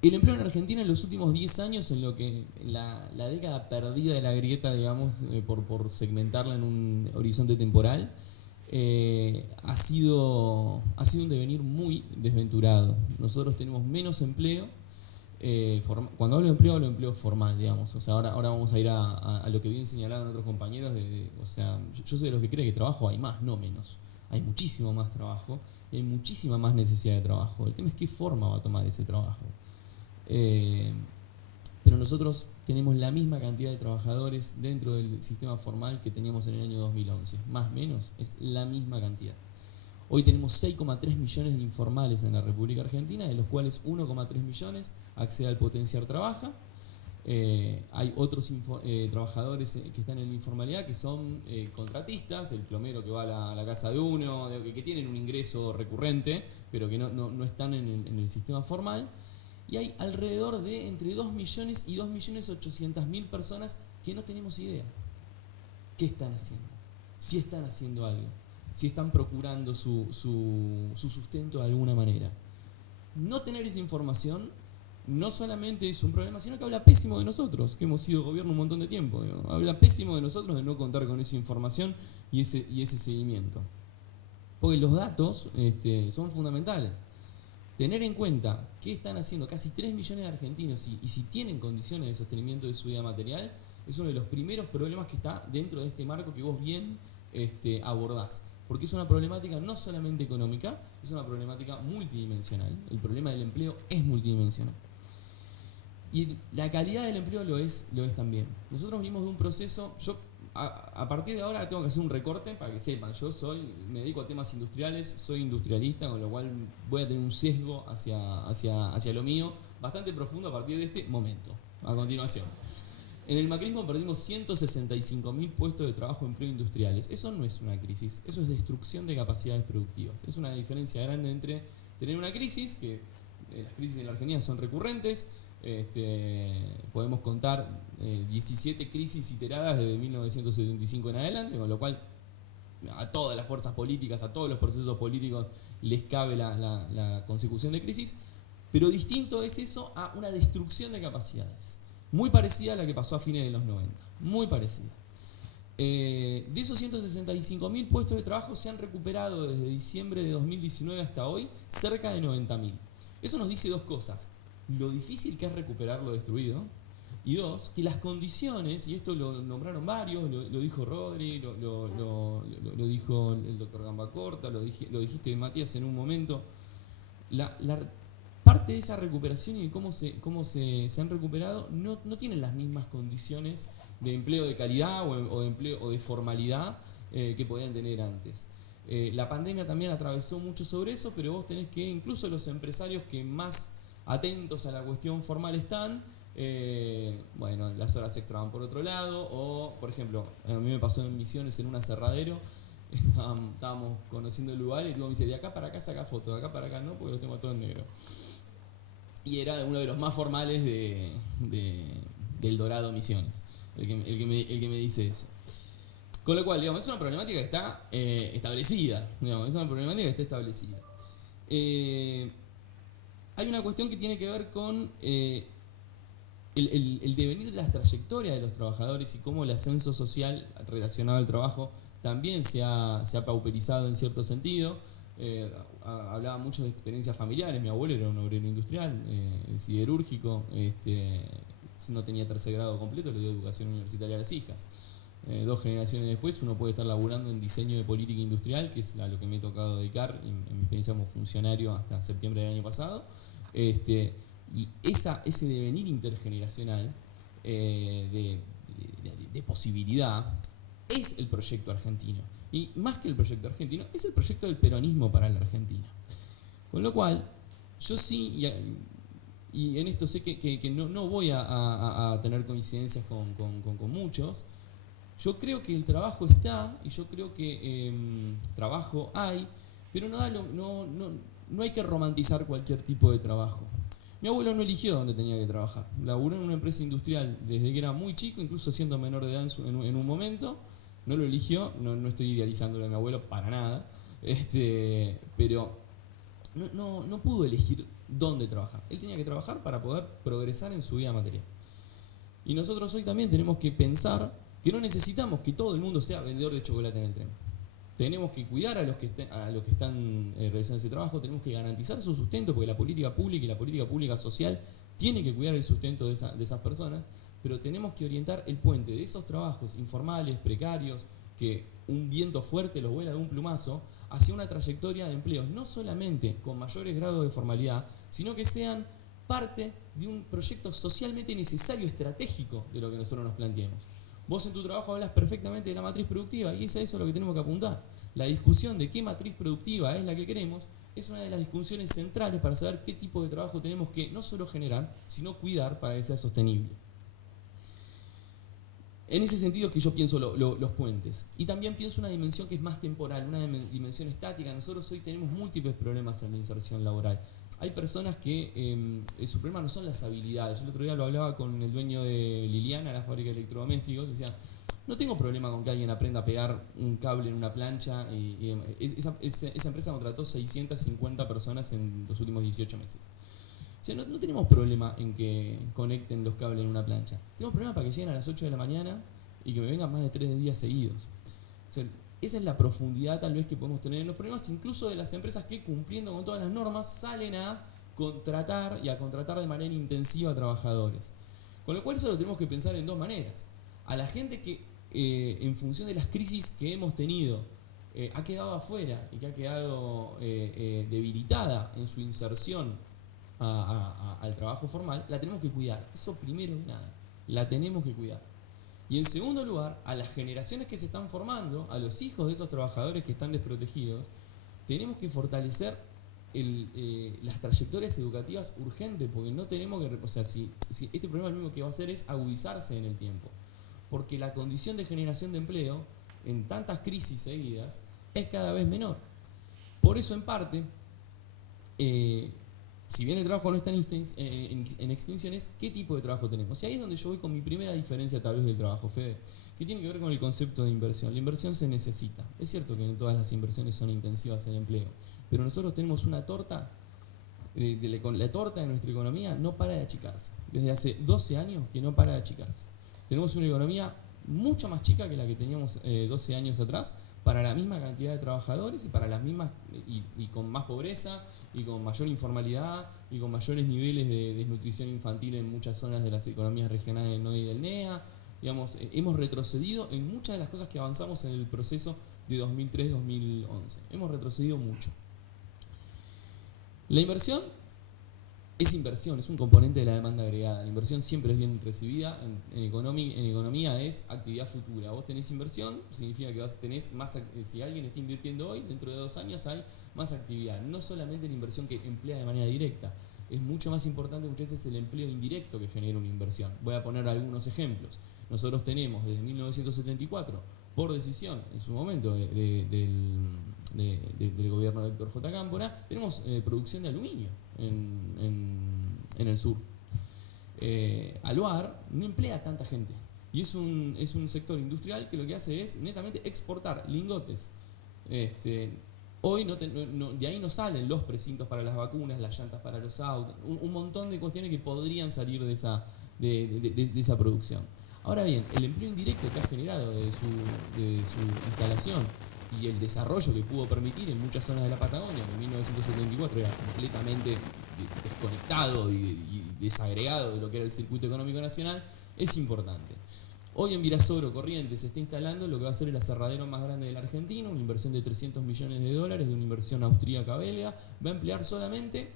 el empleo en Argentina en los últimos 10 años, en lo que la década perdida de la grieta, digamos, por segmentarla en un horizonte temporal, ha sido un devenir muy desventurado. Nosotros tenemos menos empleo. Cuando hablo de empleo formal, digamos. O sea, ahora vamos a ir a lo que bien señalaban otros compañeros. O sea, yo soy de los que cree que trabajo hay más, no menos. Hay muchísimo más trabajo y hay muchísima más necesidad de trabajo. El tema es qué forma va a tomar ese trabajo. Pero nosotros tenemos la misma cantidad de trabajadores dentro del sistema formal que teníamos en el año 2011. Más o menos, es la misma cantidad. Hoy tenemos 6,3 millones de informales en la República Argentina, de los cuales 1,3 millones accede al Potenciar Trabaja. Hay otros trabajadores que están en la informalidad, que son contratistas, el plomero que va a la casa de uno, que tienen un ingreso recurrente, pero que no están en el sistema formal. Y hay alrededor de entre 2 millones y 2.800.000 personas que no tenemos idea. ¿Qué están haciendo? Si están haciendo algo. Si están procurando su sustento de alguna manera. No tener esa información no solamente es un problema, sino que habla pésimo de nosotros, que hemos sido gobierno un montón de tiempo. Habla pésimo de nosotros de no contar con esa información y ese seguimiento. Porque los datos son fundamentales. Tener en cuenta qué están haciendo casi 3 millones de argentinos y si tienen condiciones de sostenimiento de su vida material es uno de los primeros problemas que está dentro de este marco que vos bien abordás. Porque es una problemática no solamente económica, es una problemática multidimensional. El problema del empleo es multidimensional. Y la calidad del empleo lo es también. Nosotros venimos de un proceso, yo a partir de ahora tengo que hacer un recorte para que sepan, me dedico a temas industriales, soy industrialista, con lo cual voy a tener un sesgo hacia lo mío bastante profundo a partir de este momento, a continuación. En el macrismo perdimos 165.000 puestos de trabajo en empleo industriales. Eso no es una crisis, eso es destrucción de capacidades productivas. Es una diferencia grande entre tener una crisis, que las crisis en la Argentina son recurrentes, podemos contar 17 crisis iteradas desde 1975 en adelante, con lo cual a todas las fuerzas políticas, a todos los procesos políticos les cabe la consecución de crisis, pero distinto es eso a una destrucción de capacidades. Muy parecida a la que pasó a fines de los 90, muy parecida. De esos 165.000 puestos de trabajo se han recuperado desde diciembre de 2019 hasta hoy cerca de 90.000. Eso nos dice dos cosas: lo difícil que es recuperar lo destruido, y dos, que las condiciones, y esto lo nombraron varios, lo dijo Rodri, lo dijo el doctor Gambacorta, lo dijiste Matías en un momento, la parte de esa recuperación y de cómo se han recuperado no tienen las mismas condiciones de empleo de calidad o de empleo o de formalidad que podían tener antes. La pandemia también atravesó mucho sobre eso, pero vos tenés que, incluso los empresarios que más atentos a la cuestión formal están, bueno, las horas extra van por otro lado, o por ejemplo, a mí me pasó en Misiones en un aserradero, estábamos conociendo el lugar y el tipo me dice, de acá para acá saca fotos, de acá para acá no, porque lo tengo todo en negro. Y era uno de los más formales del Dorado Misiones, el que me dice eso. Con lo cual, digamos, es una problemática que está establecida. Digamos, es una problemática que está establecida. Hay una cuestión que tiene que ver con el devenir de las trayectorias de los trabajadores y cómo el ascenso social relacionado al trabajo también se ha pauperizado en cierto sentido. Hablaba mucho de experiencias familiares. Mi abuelo era un obrero industrial, siderúrgico, no tenía tercer grado completo, le dio educación universitaria a las hijas. 2 generaciones después uno puede estar laburando en diseño de política industrial, que es a lo que me he tocado dedicar en mi experiencia como funcionario hasta septiembre del año pasado. Y ese devenir intergeneracional de posibilidad es el proyecto argentino. Y más que el proyecto argentino, es el proyecto del peronismo para la Argentina. Con lo cual, yo sí, y en esto sé que no voy a tener coincidencias con muchos. Yo creo que el trabajo está, y yo creo que trabajo hay, pero no hay que romantizar cualquier tipo de trabajo. Mi abuelo no eligió dónde tenía que trabajar. Laburó en una empresa industrial desde que era muy chico, incluso siendo menor de edad en un momento. No lo eligió, no estoy idealizándolo a mi abuelo para nada, pero no pudo elegir dónde trabajar. Él tenía que trabajar para poder progresar en su vida material. Y nosotros hoy también tenemos que pensar que no necesitamos que todo el mundo sea vendedor de chocolate en el tren. Tenemos que cuidar a los que están realizando ese trabajo, tenemos que garantizar su sustento, porque la política pública y la política pública social tiene que cuidar el sustento de esas personas, pero tenemos que orientar el puente de esos trabajos informales, precarios, que un viento fuerte los vuela de un plumazo, hacia una trayectoria de empleos, no solamente con mayores grados de formalidad, sino que sean parte de un proyecto socialmente necesario, estratégico de lo que nosotros nos planteemos. Vos en tu trabajo hablas perfectamente de la matriz productiva y es a eso lo que tenemos que apuntar. La discusión de qué matriz productiva es la que queremos es una de las discusiones centrales para saber qué tipo de trabajo tenemos que no solo generar, sino cuidar para que sea sostenible. En ese sentido es que yo pienso los puentes. Y también pienso una dimensión que es más temporal, una dimensión estática. Nosotros hoy tenemos múltiples problemas en la inserción laboral. Hay personas que su problema no son las habilidades. Yo el otro día lo hablaba con el dueño de Liliana, la fábrica de electrodomésticos, decía, no tengo problema con que alguien aprenda a pegar un cable en una plancha. Esa empresa contrató 650 personas en los últimos 18 meses. O sea, no tenemos problema en que conecten los cables en una plancha. Tenemos problema para que lleguen a las 8 de la mañana y que me vengan más de 3 días seguidos. O sea, esa es la profundidad tal vez que podemos tener en los problemas, incluso de las empresas que, cumpliendo con todas las normas, salen a contratar y a contratar de manera intensiva a trabajadores. Con lo cual eso lo tenemos que pensar en 2 maneras. A la gente que en función de las crisis que hemos tenido ha quedado afuera y que ha quedado debilitada en su inserción al trabajo formal, la tenemos que cuidar. Eso primero de nada, la tenemos que cuidar. Y en segundo lugar, a las generaciones que se están formando, a los hijos de esos trabajadores que están desprotegidos, tenemos que fortalecer las trayectorias educativas urgentes, porque no tenemos que... O sea, si este problema lo único que va a hacer es agudizarse en el tiempo, porque la condición de generación de empleo en tantas crisis seguidas es cada vez menor. Por eso, en parte, si bien el trabajo no está en extinciones, ¿qué tipo de trabajo tenemos? Y ahí es donde yo voy con mi primera diferencia tal vez del trabajo, Fede, que tiene que ver con el concepto de inversión. La inversión se necesita. Es cierto que no todas las inversiones son intensivas en empleo, pero nosotros tenemos una torta, la torta de nuestra economía no para de achicarse. Desde hace 12 años que no para de achicarse. Tenemos una economía mucho más chica que la que teníamos 12 años atrás, para la misma cantidad de trabajadores y para las mismas y con más pobreza y con mayor informalidad y con mayores niveles de desnutrición infantil en muchas zonas de las economías regionales del NOE y del NEA. Digamos, hemos retrocedido en muchas de las cosas que avanzamos en el proceso de 2003-2011. Hemos retrocedido mucho. La inversión es inversión, es un componente de la demanda agregada. La inversión siempre es bien recibida. En economía es actividad futura. Vos tenés inversión, significa que tenés más. Si alguien está invirtiendo hoy, dentro de 2 años hay más actividad. No solamente la inversión que emplea de manera directa. Es mucho más importante muchas veces el empleo indirecto que genera una inversión. Voy a poner algunos ejemplos. Nosotros tenemos desde 1974, por decisión en su momento del gobierno de Héctor J. Cámpora, tenemos producción de aluminio en el sur. Aluar no emplea tanta gente y es un sector industrial que lo que hace es netamente exportar lingotes. Hoy de ahí no salen los precintos para las vacunas, las llantas para los autos, un montón de cuestiones que podrían salir de esa producción. Ahora bien, el empleo indirecto que ha generado de su instalación y el desarrollo que pudo permitir en muchas zonas de la Patagonia, que en 1974 era completamente desconectado y desagregado de lo que era el circuito económico nacional, es importante. Hoy en Virasoro, Corrientes, se está instalando lo que va a ser el aserradero más grande de la Argentina, una inversión de $300 millones, de una inversión austríaca belga, va a emplear solamente,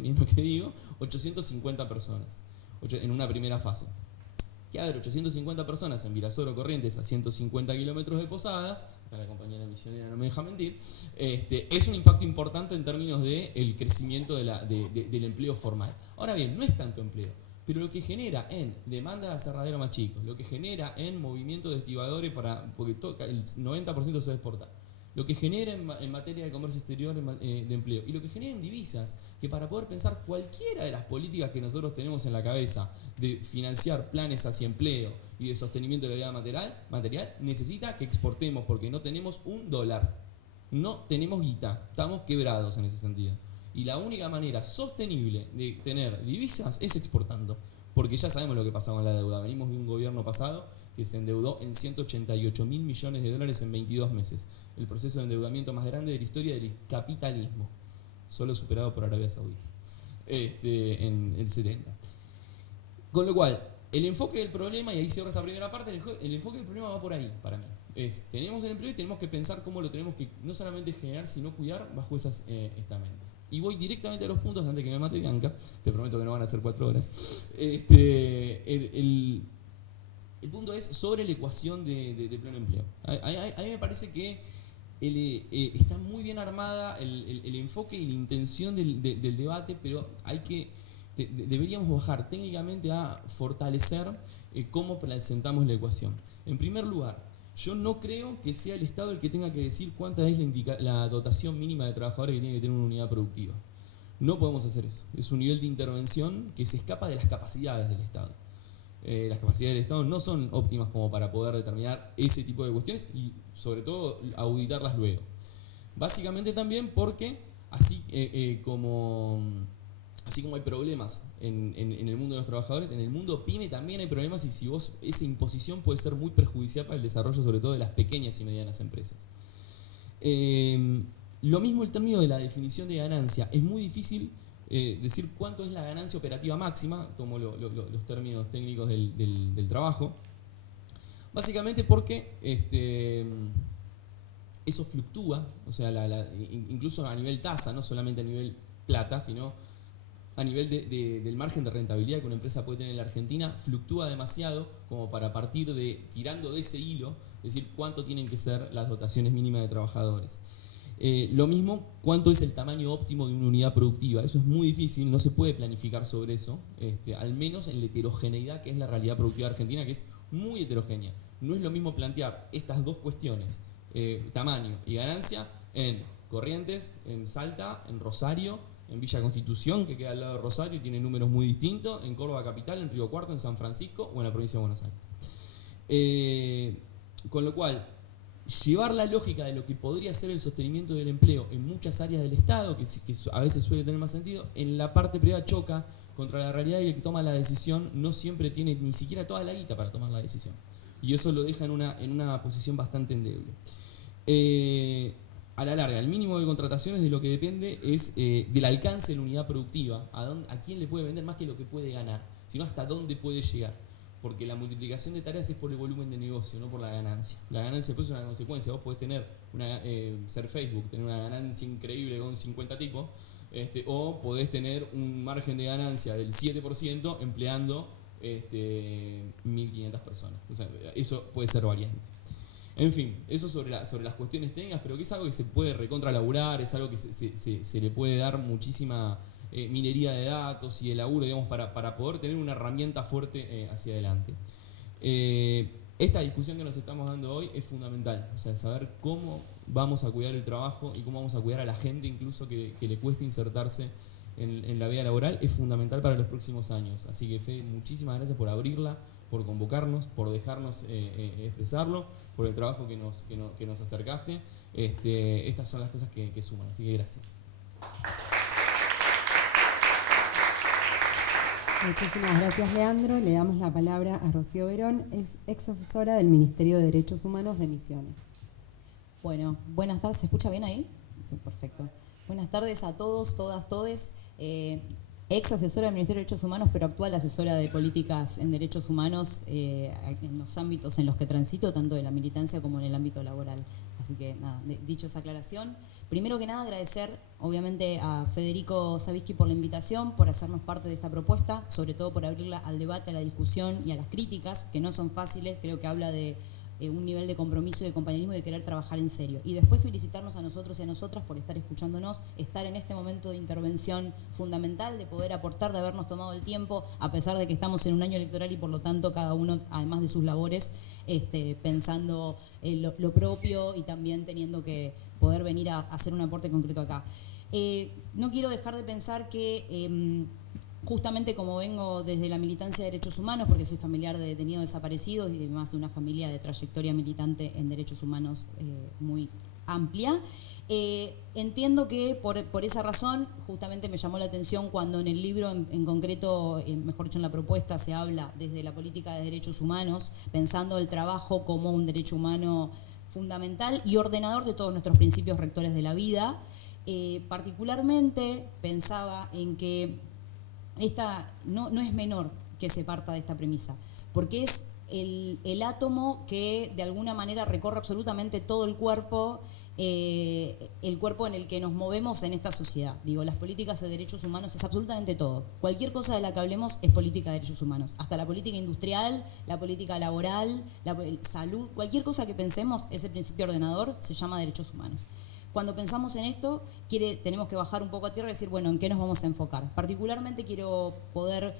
miren lo que digo, 850 personas en una primera fase. Que haber 850 personas en Virasoro, Corrientes, a 150 kilómetros de Posadas, acá la compañera misionera no me deja mentir, es un impacto importante en términos del crecimiento del empleo formal. Ahora bien, no es tanto empleo, pero lo que genera en demanda de aserradero más chicos, lo que genera en movimiento de estibadores, porque el 90% se va a exportar, lo que genera en materia de comercio exterior de empleo y lo que genera en divisas, que para poder pensar cualquiera de las políticas que nosotros tenemos en la cabeza de financiar planes hacia empleo y de sostenimiento de la vida material necesita que exportemos, porque no tenemos $1, no tenemos guita, estamos quebrados en ese sentido. Y la única manera sostenible de tener divisas es exportando, porque ya sabemos lo que pasó con la deuda. Venimos de un gobierno pasado que se endeudó en $188 mil millones en 22 meses. El proceso de endeudamiento más grande de la historia del capitalismo, solo superado por Arabia Saudita en el 70. Con lo cual, el enfoque del problema, y ahí cierro esta primera parte, el enfoque del problema va por ahí para mí. Tenemos el empleo y tenemos que pensar cómo lo tenemos que no solamente generar, sino cuidar bajo esos estamentos. Y voy directamente a los puntos antes que me mate Bianca. Te prometo que no van a ser 4 horas. El punto es sobre la ecuación de pleno empleo. A mí me parece que está muy bien armada el enfoque y la intención del debate, pero deberíamos bajar técnicamente a fortalecer cómo presentamos la ecuación. En primer lugar, yo no creo que sea el Estado el que tenga que decir cuánta es la dotación mínima de trabajadores que tiene que tener una unidad productiva. No podemos hacer eso. Es un nivel de intervención que se escapa de las capacidades del Estado. Las capacidades del Estado no son óptimas como para poder determinar ese tipo de cuestiones y sobre todo auditarlas luego. Básicamente también porque así como hay problemas en el mundo de los trabajadores, en el mundo PYME también hay problemas, y esa imposición puede ser muy perjudicial para el desarrollo sobre todo de las pequeñas y medianas empresas. Lo mismo el término de la definición de ganancia. Es muy difícil decir cuánto es la ganancia operativa máxima, tomo los términos técnicos del trabajo, básicamente porque eso fluctúa, o sea, incluso a nivel tasa, no solamente a nivel plata, sino a nivel del margen de rentabilidad que una empresa puede tener en la Argentina, fluctúa demasiado como para partir tirando de ese hilo, decir cuánto tienen que ser las dotaciones mínimas de trabajadores. Lo mismo, cuánto es el tamaño óptimo de una unidad productiva. Eso es muy difícil, no se puede planificar sobre eso, al menos en la heterogeneidad que es la realidad productiva argentina, que es muy heterogénea. No es lo mismo plantear estas dos cuestiones, tamaño y ganancia, en Corrientes, en Salta, en Rosario, en Villa Constitución, que queda al lado de Rosario y tiene números muy distintos, en Córdoba Capital, en Río Cuarto, en San Francisco o en la provincia de Buenos Aires. Con lo cual, llevar la lógica de lo que podría ser el sostenimiento del empleo en muchas áreas del Estado, que a veces suele tener más sentido, en la parte privada choca contra la realidad, y el que toma la decisión no siempre tiene ni siquiera toda la guita para tomar la decisión. Y eso lo deja en una posición bastante endeble. A la larga, el mínimo de contrataciones de lo que depende es del alcance de la unidad productiva, a quién le puede vender más que lo que puede ganar, sino hasta dónde puede llegar. Porque la multiplicación de tareas es por el volumen de negocio, no por la ganancia. La ganancia después es una consecuencia. Vos podés tener ser Facebook, tener una ganancia increíble con 50 tipos, o podés tener un margen de ganancia del 7% empleando 1.500 personas. O sea, eso puede ser variante. En fin, eso sobre las cuestiones técnicas, pero que es algo que se puede recontralaburar, es algo que se le puede dar muchísima minería de datos y de laburo, digamos, para poder tener una herramienta fuerte hacia adelante. Esta discusión que nos estamos dando hoy es fundamental, o sea, saber cómo vamos a cuidar el trabajo y cómo vamos a cuidar a la gente incluso que le cueste insertarse en la vida laboral es fundamental para los próximos años. Así que, Fede, muchísimas gracias por abrirla, por convocarnos, por dejarnos expresarlo, por el trabajo que nos acercaste. Estas son las cosas que suman, así que gracias. Muchísimas gracias, Leandro. Le damos la palabra a Rocío Verón, es ex asesora del Ministerio de Derechos Humanos de Misiones. Bueno, buenas tardes. ¿Se escucha bien ahí? Sí, perfecto. Buenas tardes a todos, todas, todes. Ex asesora del Ministerio de Derechos Humanos, pero actual asesora de políticas en derechos humanos en los ámbitos en los que transito, tanto de la militancia como en el ámbito laboral. Así que, nada, dicho esa aclaración, primero que nada agradecer, obviamente, a Federico Savisky por la invitación, por hacernos parte de esta propuesta, sobre todo por abrirla al debate, a la discusión y a las críticas, que no son fáciles, creo que habla de un nivel de compromiso y de compañerismo y de querer trabajar en serio. Y después felicitarnos a nosotros y a nosotras por estar escuchándonos, estar en este momento de intervención fundamental, de poder aportar, de habernos tomado el tiempo, a pesar de que estamos en un año electoral y por lo tanto cada uno, además de sus labores, pensando lo propio y también teniendo que poder venir a hacer un aporte concreto acá. No quiero dejar de pensar que justamente como vengo desde la militancia de derechos humanos, porque soy familiar de detenidos desaparecidos y además de una familia de trayectoria militante en derechos humanos muy amplia, entiendo que por esa razón justamente me llamó la atención cuando en el libro en concreto, mejor dicho en la propuesta, se habla desde la política de derechos humanos, pensando el trabajo como un derecho humano fundamental y ordenador de todos nuestros principios rectores de la vida. Particularmente pensaba en que esta no es menor que se parta de esta premisa, porque es el átomo que de alguna manera recorre absolutamente todo el cuerpo en el que nos movemos en esta sociedad. Digo, las políticas de derechos humanos es absolutamente todo. Cualquier cosa de la que hablemos es política de derechos humanos. Hasta la política industrial, la política laboral, la salud, cualquier cosa que pensemos, ese principio ordenador se llama derechos humanos. Cuando pensamos en esto, tenemos que bajar un poco a tierra y decir, bueno, ¿en qué nos vamos a enfocar? Particularmente quiero poder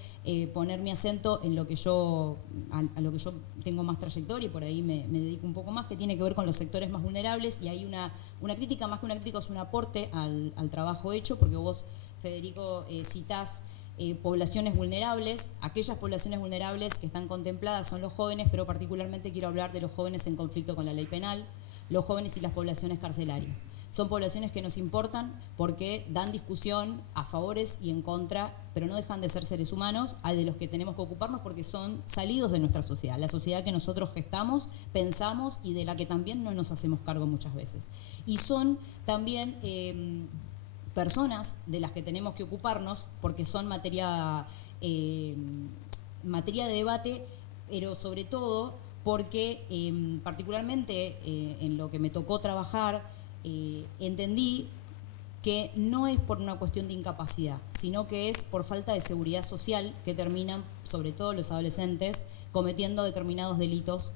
poner mi acento en lo que a lo que yo tengo más trayectoria y por ahí me dedico un poco más, que tiene que ver con los sectores más vulnerables, y hay una crítica, más que una crítica, es un aporte al trabajo hecho, porque vos, Federico, citás poblaciones vulnerables. Aquellas poblaciones vulnerables que están contempladas son los jóvenes, pero particularmente quiero hablar de los jóvenes en conflicto con la ley penal, los jóvenes y las poblaciones carcelarias. Son poblaciones que nos importan porque dan discusión a favores y en contra, pero no dejan de ser seres humanos, de los que tenemos que ocuparnos porque son salidos de nuestra sociedad, la sociedad que nosotros gestamos, pensamos y de la que también no nos hacemos cargo muchas veces. Y son también personas de las que tenemos que ocuparnos porque son materia de debate, pero sobre todo porque particularmente en lo que me tocó trabajar, entendí que no es por una cuestión de incapacidad, sino que es por falta de seguridad social que terminan, sobre todo los adolescentes, cometiendo determinados delitos.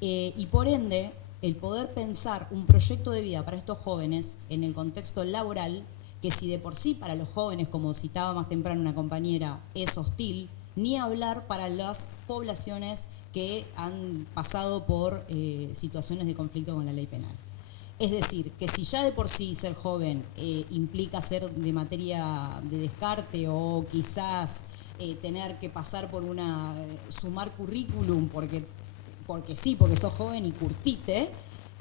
Y por ende, el poder pensar un proyecto de vida para estos jóvenes en el contexto laboral, que si de por sí para los jóvenes, como citaba más temprano una compañera, es hostil, ni hablar para las poblaciones que han pasado por situaciones de conflicto con la ley penal. Es decir, que si ya de por sí ser joven implica ser de materia de descarte o quizás tener que pasar por sumar currículum porque sos joven y curtite,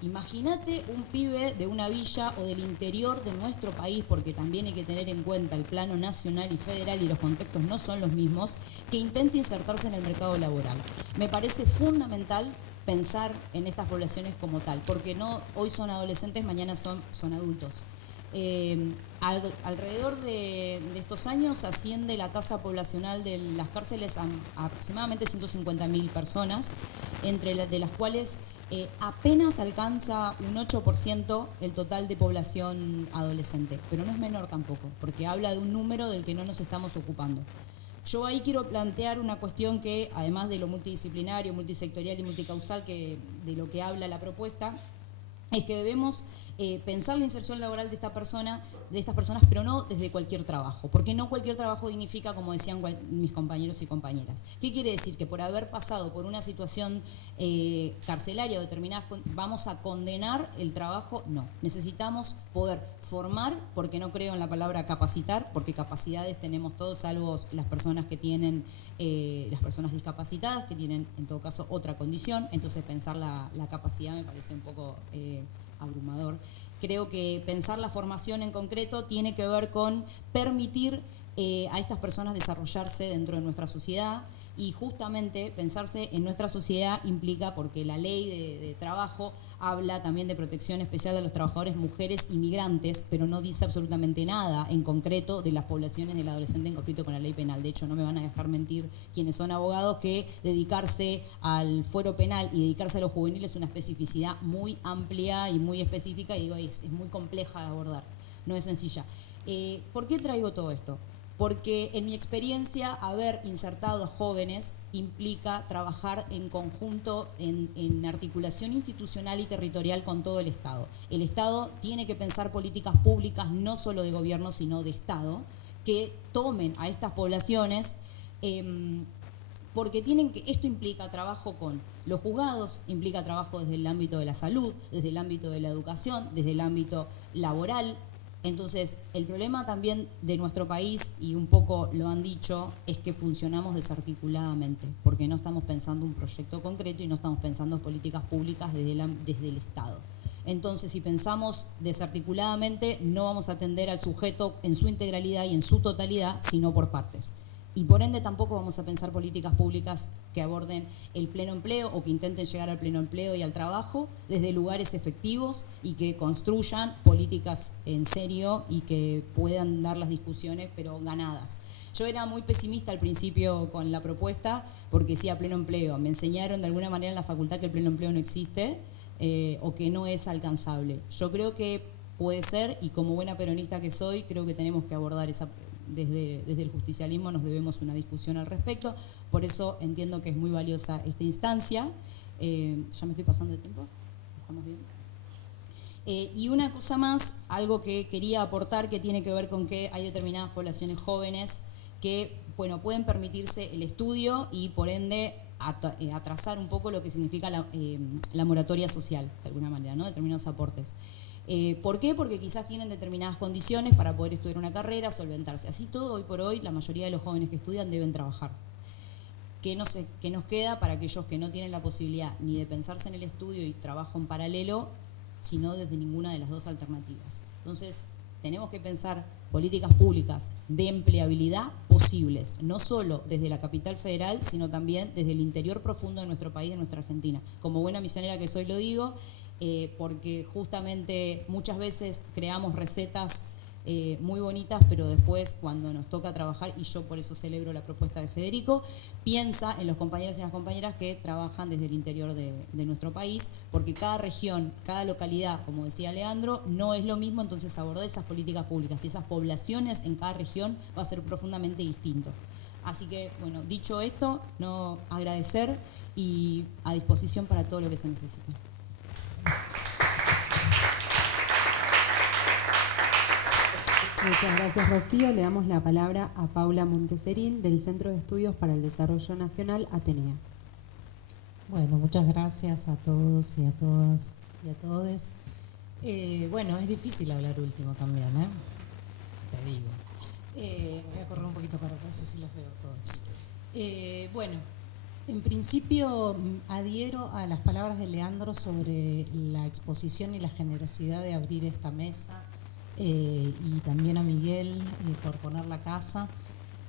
imagínate un pibe de una villa o del interior de nuestro país, porque también hay que tener en cuenta el plano nacional y federal y los contextos no son los mismos, que intente insertarse en el mercado laboral. Me parece fundamental pensar en estas poblaciones como tal, porque no hoy son adolescentes, mañana son adultos. Alrededor de estos años asciende la tasa poblacional de las cárceles a aproximadamente 150.000 personas, de las cuales apenas alcanza un 8% el total de población adolescente, pero no es menor tampoco, porque habla de un número del que no nos estamos ocupando. Yo ahí quiero plantear una cuestión que, además de lo multidisciplinario, multisectorial y multicausal de lo que habla la propuesta, es que debemos pensar la inserción laboral de estas personas, pero no desde cualquier trabajo, porque no cualquier trabajo dignifica, como decían mis compañeros y compañeras. ¿Qué quiere decir? Que por haber pasado por una situación carcelaria o determinada, ¿vamos a condenar el trabajo? No. Necesitamos poder formar, porque no creo en la palabra capacitar, porque capacidades tenemos todos, salvo las personas que tienen, las personas discapacitadas, que tienen en todo caso otra condición. Entonces pensar la capacidad me parece un poco abrumador. Creo que pensar la formación en concreto tiene que ver con permitir a estas personas desarrollarse dentro de nuestra sociedad, y justamente pensarse en nuestra sociedad implica, porque la ley de trabajo habla también de protección especial de los trabajadores mujeres y migrantes, pero no dice absolutamente nada en concreto de las poblaciones del adolescente en conflicto con la ley penal. De hecho, no me van a dejar mentir quienes son abogados que dedicarse al fuero penal y dedicarse a lo juvenil es una especificidad muy amplia y muy específica, y digo, es muy compleja de abordar, no es sencilla. ¿Por qué traigo todo esto? Porque en mi experiencia haber insertado a jóvenes implica trabajar en conjunto, en articulación institucional y territorial con todo el Estado. El Estado tiene que pensar políticas públicas no solo de gobierno, sino de Estado, que tomen a estas poblaciones, porque esto implica trabajo con los juzgados, implica trabajo desde el ámbito de la salud, desde el ámbito de la educación, desde el ámbito laboral. Entonces, el problema también de nuestro país, y un poco lo han dicho, es que funcionamos desarticuladamente, porque no estamos pensando un proyecto concreto y no estamos pensando políticas públicas desde el Estado. Entonces, si pensamos desarticuladamente, no vamos a atender al sujeto en su integralidad y en su totalidad, sino por partes. Y por ende tampoco vamos a pensar políticas públicas que aborden el pleno empleo o que intenten llegar al pleno empleo y al trabajo desde lugares efectivos, y que construyan políticas en serio y que puedan dar las discusiones pero ganadas. Yo era muy pesimista al principio con la propuesta porque decía pleno empleo. Me enseñaron de alguna manera en la facultad que el pleno empleo no existe o que no es alcanzable. Yo creo que puede ser, y como buena peronista que soy, creo que tenemos que abordar esa. Desde el justicialismo nos debemos una discusión al respecto, por eso entiendo que es muy valiosa esta instancia. Ya me estoy pasando de tiempo, ¿estamos bien? Y una cosa más, algo que quería aportar, que tiene que ver con que hay determinadas poblaciones jóvenes que, bueno, pueden permitirse el estudio y por ende atrasar un poco lo que significa la moratoria social, de alguna manera, ¿no? Determinados aportes. ¿Por qué? Porque quizás tienen determinadas condiciones para poder estudiar una carrera, solventarse. Así todo, hoy por hoy, la mayoría de los jóvenes que estudian deben trabajar. ¿Qué nos queda para aquellos que no tienen la posibilidad ni de pensarse en el estudio y trabajo en paralelo, sino desde ninguna de las dos alternativas? Entonces, tenemos que pensar políticas públicas de empleabilidad posibles, no solo desde la capital federal, sino también desde el interior profundo de nuestro país, de nuestra Argentina. Como buena misionera que soy, lo digo, porque justamente muchas veces creamos recetas muy bonitas, pero después cuando nos toca trabajar, y yo por eso celebro la propuesta de Federico, piensa en los compañeros y las compañeras que trabajan desde el interior de nuestro país, porque cada región, cada localidad, como decía Leandro, no es lo mismo. Entonces abordar esas políticas públicas y esas poblaciones en cada región va a ser profundamente distinto. Así que, bueno, dicho esto, no agradecer y a disposición para todo lo que se necesite. Muchas gracias, Rocío. Le damos la palabra a Paula Monteserín, del Centro de Estudios para el Desarrollo Nacional, Atenea. Bueno, muchas gracias a todos y a todas y a todes. Bueno, es difícil hablar último también, te digo. Voy a correr un poquito para atrás, así los veo todos. Bueno, en principio adhiero a las palabras de Leandro sobre la exposición y la generosidad de abrir esta mesa, y también a Miguel por poner la casa.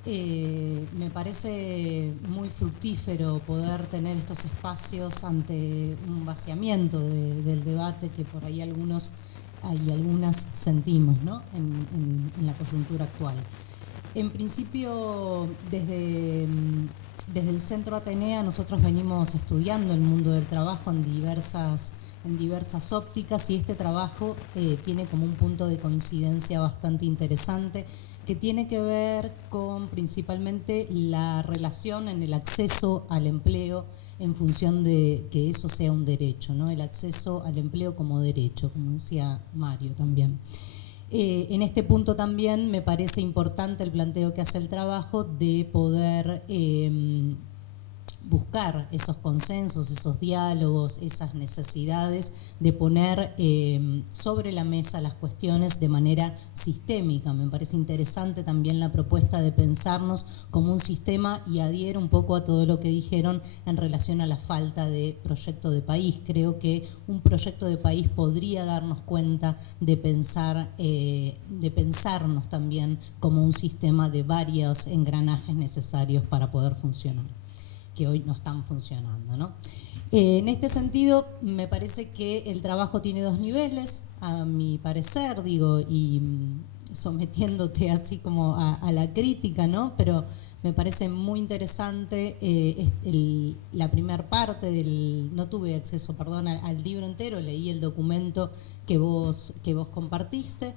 Me parece muy fructífero poder tener estos espacios ante un vaciamiento del debate que por ahí algunos y algunas sentimos, ¿no? en la coyuntura actual. En principio, desde desde el Centro Atenea nosotros venimos estudiando el mundo del trabajo en diversas ópticas, y este trabajo tiene como un punto de coincidencia bastante interesante que tiene que ver con principalmente la relación en el acceso al empleo en función de que eso sea un derecho, ¿no? El acceso al empleo como derecho, como decía Mario también. En este punto también me parece importante el planteo que hace el trabajo de poder buscar esos consensos, esos diálogos, esas necesidades de poner sobre la mesa las cuestiones de manera sistémica. Me parece interesante también la propuesta de pensarnos como un sistema, y adhiero un poco a todo lo que dijeron en relación a la falta de proyecto de país. Creo que un proyecto de país podría darnos cuenta de pensarnos también como un sistema de varios engranajes necesarios para poder funcionar, que hoy no están funcionando, ¿no? En este sentido, me parece que el trabajo tiene dos niveles, a mi parecer, digo, y sometiéndote así como a la crítica, ¿no? Pero me parece muy interesante la primera parte del... No tuve acceso, perdón, al libro entero, leí el documento que vos compartiste.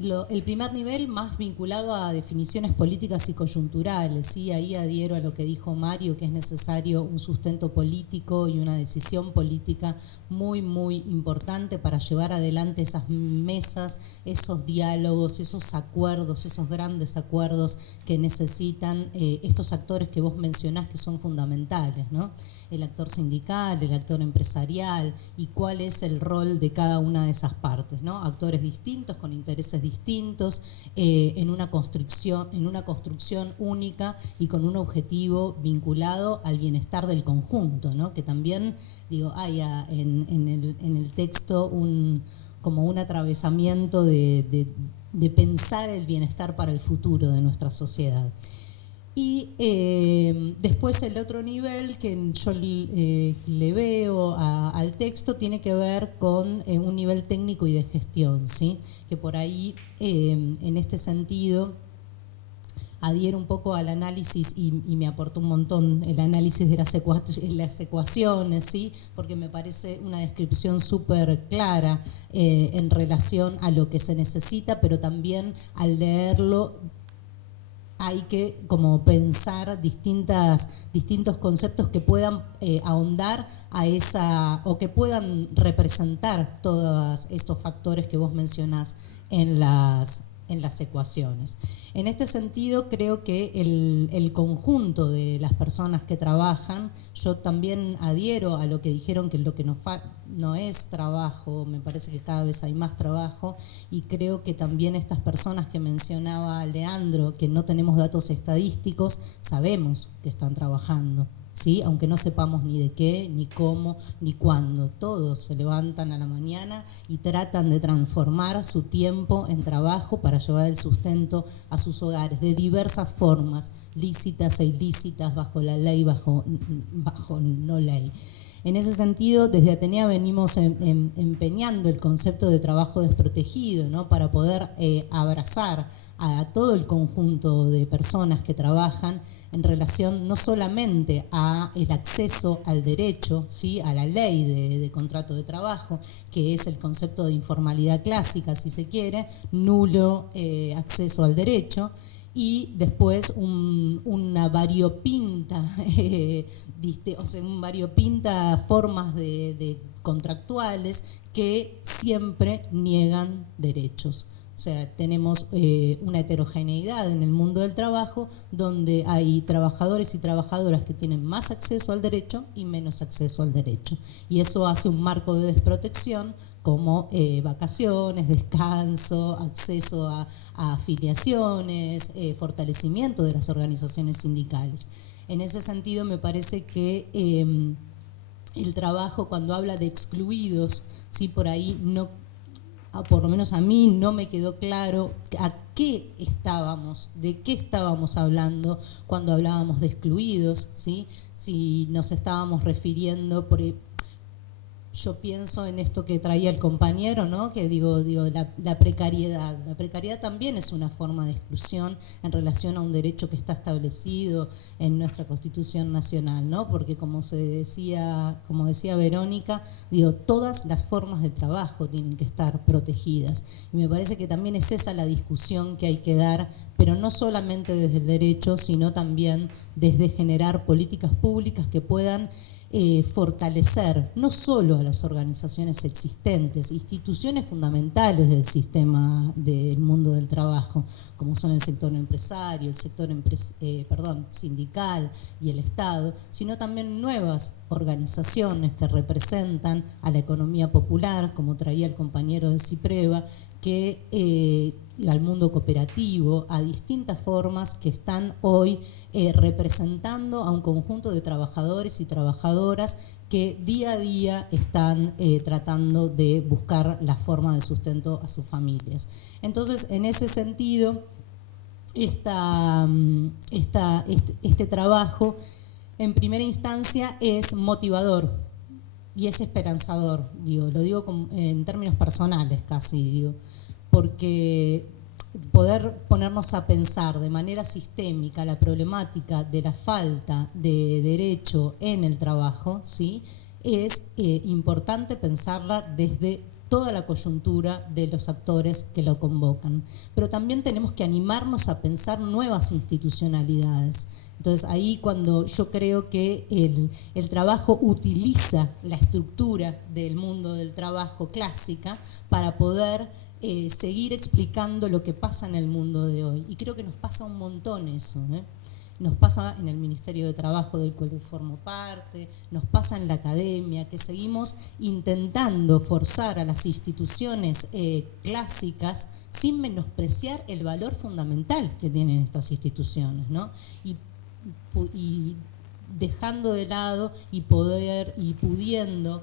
El primer nivel más vinculado a definiciones políticas y coyunturales, ¿sí? Ahí adhiero a lo que dijo Mario, que es necesario un sustento político y una decisión política muy, muy importante para llevar adelante esas mesas, esos diálogos, esos acuerdos, esos grandes acuerdos que necesitan estos actores que vos mencionás, que son fundamentales, ¿no? El actor sindical, el actor empresarial, y cuál es el rol de cada una de esas partes, ¿no? Actores distintos, con intereses distintos, en una construcción única y con un objetivo vinculado al bienestar del conjunto, ¿no? Que también, digo, hay en el texto como un atravesamiento de pensar el bienestar para el futuro de nuestra sociedad. Y después el otro nivel que yo le veo al texto tiene que ver con un nivel técnico y de gestión, ¿sí? Que por ahí, en este sentido, adhiero un poco al análisis y me aportó un montón el análisis de las ecuaciones, ¿sí? Porque me parece una descripción súper clara en relación a lo que se necesita, pero también al leerlo hay que como pensar distintos conceptos que puedan ahondar a esa, o que puedan representar todos estos factores que vos mencionás en las ecuaciones. En este sentido, creo que el conjunto de las personas que trabajan, yo también adhiero a lo que dijeron, que lo que no es trabajo, me parece que cada vez hay más trabajo, y creo que también estas personas que mencionaba Leandro, que no tenemos datos estadísticos, sabemos que están trabajando, ¿sí? Aunque no sepamos ni de qué, ni cómo, ni cuándo. Todos se levantan a la mañana y tratan de transformar su tiempo en trabajo para llevar el sustento a sus hogares de diversas formas, lícitas e ilícitas, bajo la ley, bajo no ley. En ese sentido, desde Atenea venimos empeñando el concepto de trabajo desprotegido, ¿no? Para poder abrazar a todo el conjunto de personas que trabajan en relación no solamente a el acceso al derecho, ¿sí? A la ley de contrato de trabajo, que es el concepto de informalidad clásica, si se quiere, nulo acceso al derecho, y después una variopinta, formas de contractuales que siempre niegan derechos. O sea, tenemos una heterogeneidad en el mundo del trabajo donde hay trabajadores y trabajadoras que tienen más acceso al derecho y menos acceso al derecho. Y eso hace un marco de desprotección como vacaciones, descanso, acceso a afiliaciones, fortalecimiento de las organizaciones sindicales. En ese sentido, me parece que el trabajo, cuando habla de excluidos, ¿sí? Por ahí no, por lo menos a mí no me quedó claro de qué estábamos hablando cuando hablábamos de excluidos, ¿sí? Si nos estábamos refiriendo, yo pienso en esto que traía el compañero, ¿no? Que digo la precariedad. La precariedad también es una forma de exclusión en relación a un derecho que está establecido en nuestra Constitución Nacional, ¿no? Porque como decía Verónica, todas las formas de trabajo tienen que estar protegidas. Y me parece que también es esa la discusión que hay que dar, pero no solamente desde el derecho, sino también desde generar políticas públicas que puedan fortalecer no solo a las organizaciones existentes, instituciones fundamentales del sistema del mundo del trabajo, como son el sector empresario, el sector sindical y el Estado, sino también nuevas organizaciones que representan a la economía popular, como traía el compañero de Cipreva, que al mundo cooperativo, a distintas formas que están hoy representando a un conjunto de trabajadores y trabajadoras que día a día están tratando de buscar la forma de sustento a sus familias. Entonces, en ese sentido, este trabajo, en primera instancia, es motivador y es esperanzador, lo digo en términos personales casi, porque poder ponernos a pensar de manera sistémica la problemática de la falta de derecho en el trabajo, ¿sí? Es importante pensarla desde toda la coyuntura de los actores que lo convocan. Pero también tenemos que animarnos a pensar nuevas institucionalidades. Entonces ahí cuando yo creo que el trabajo utiliza la estructura del mundo del trabajo clásica para poder seguir explicando lo que pasa en el mundo de hoy. Y creo que nos pasa un montón eso, Nos pasa en el Ministerio de Trabajo del cual formo parte, nos pasa en la academia, que seguimos intentando forzar a las instituciones clásicas sin menospreciar el valor fundamental que tienen estas instituciones, ¿no? Y dejando de lado y pudiendo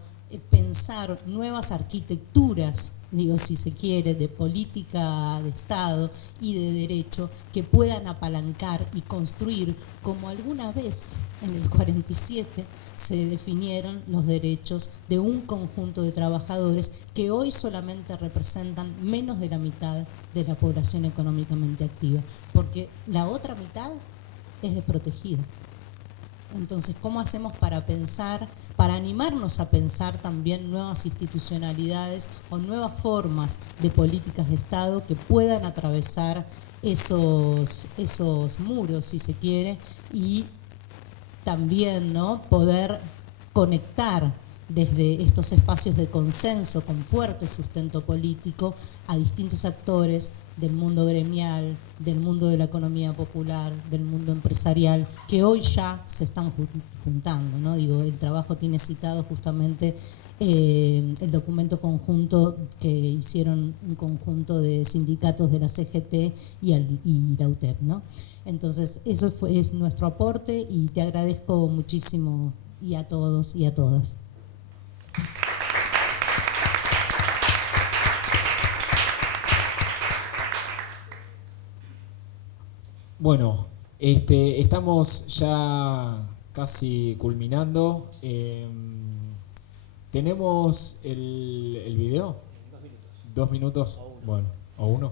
pensar nuevas arquitecturas, si se quiere, de política de Estado y de derecho que puedan apalancar y construir, como alguna vez en el 47 se definieron los derechos de un conjunto de trabajadores que hoy solamente representan menos de la mitad de la población económicamente activa, porque la otra mitad es desprotegida. Entonces, ¿cómo hacemos para pensar, para animarnos a pensar también nuevas institucionalidades o nuevas formas de políticas de Estado que puedan atravesar esos muros, si se quiere, y también, ¿no?, poder conectar desde estos espacios de consenso con fuerte sustento político a distintos actores del mundo gremial, del mundo de la economía popular, del mundo empresarial, que hoy ya se están juntando, ¿no? El trabajo tiene citado justamente el documento conjunto que hicieron un conjunto de sindicatos de la CGT y la UTEP, ¿no? Entonces, eso es nuestro aporte y te agradezco muchísimo y a todos y a todas. Bueno, estamos ya casi culminando. ¿Tenemos el video? 2 minutos. Bueno, o 1.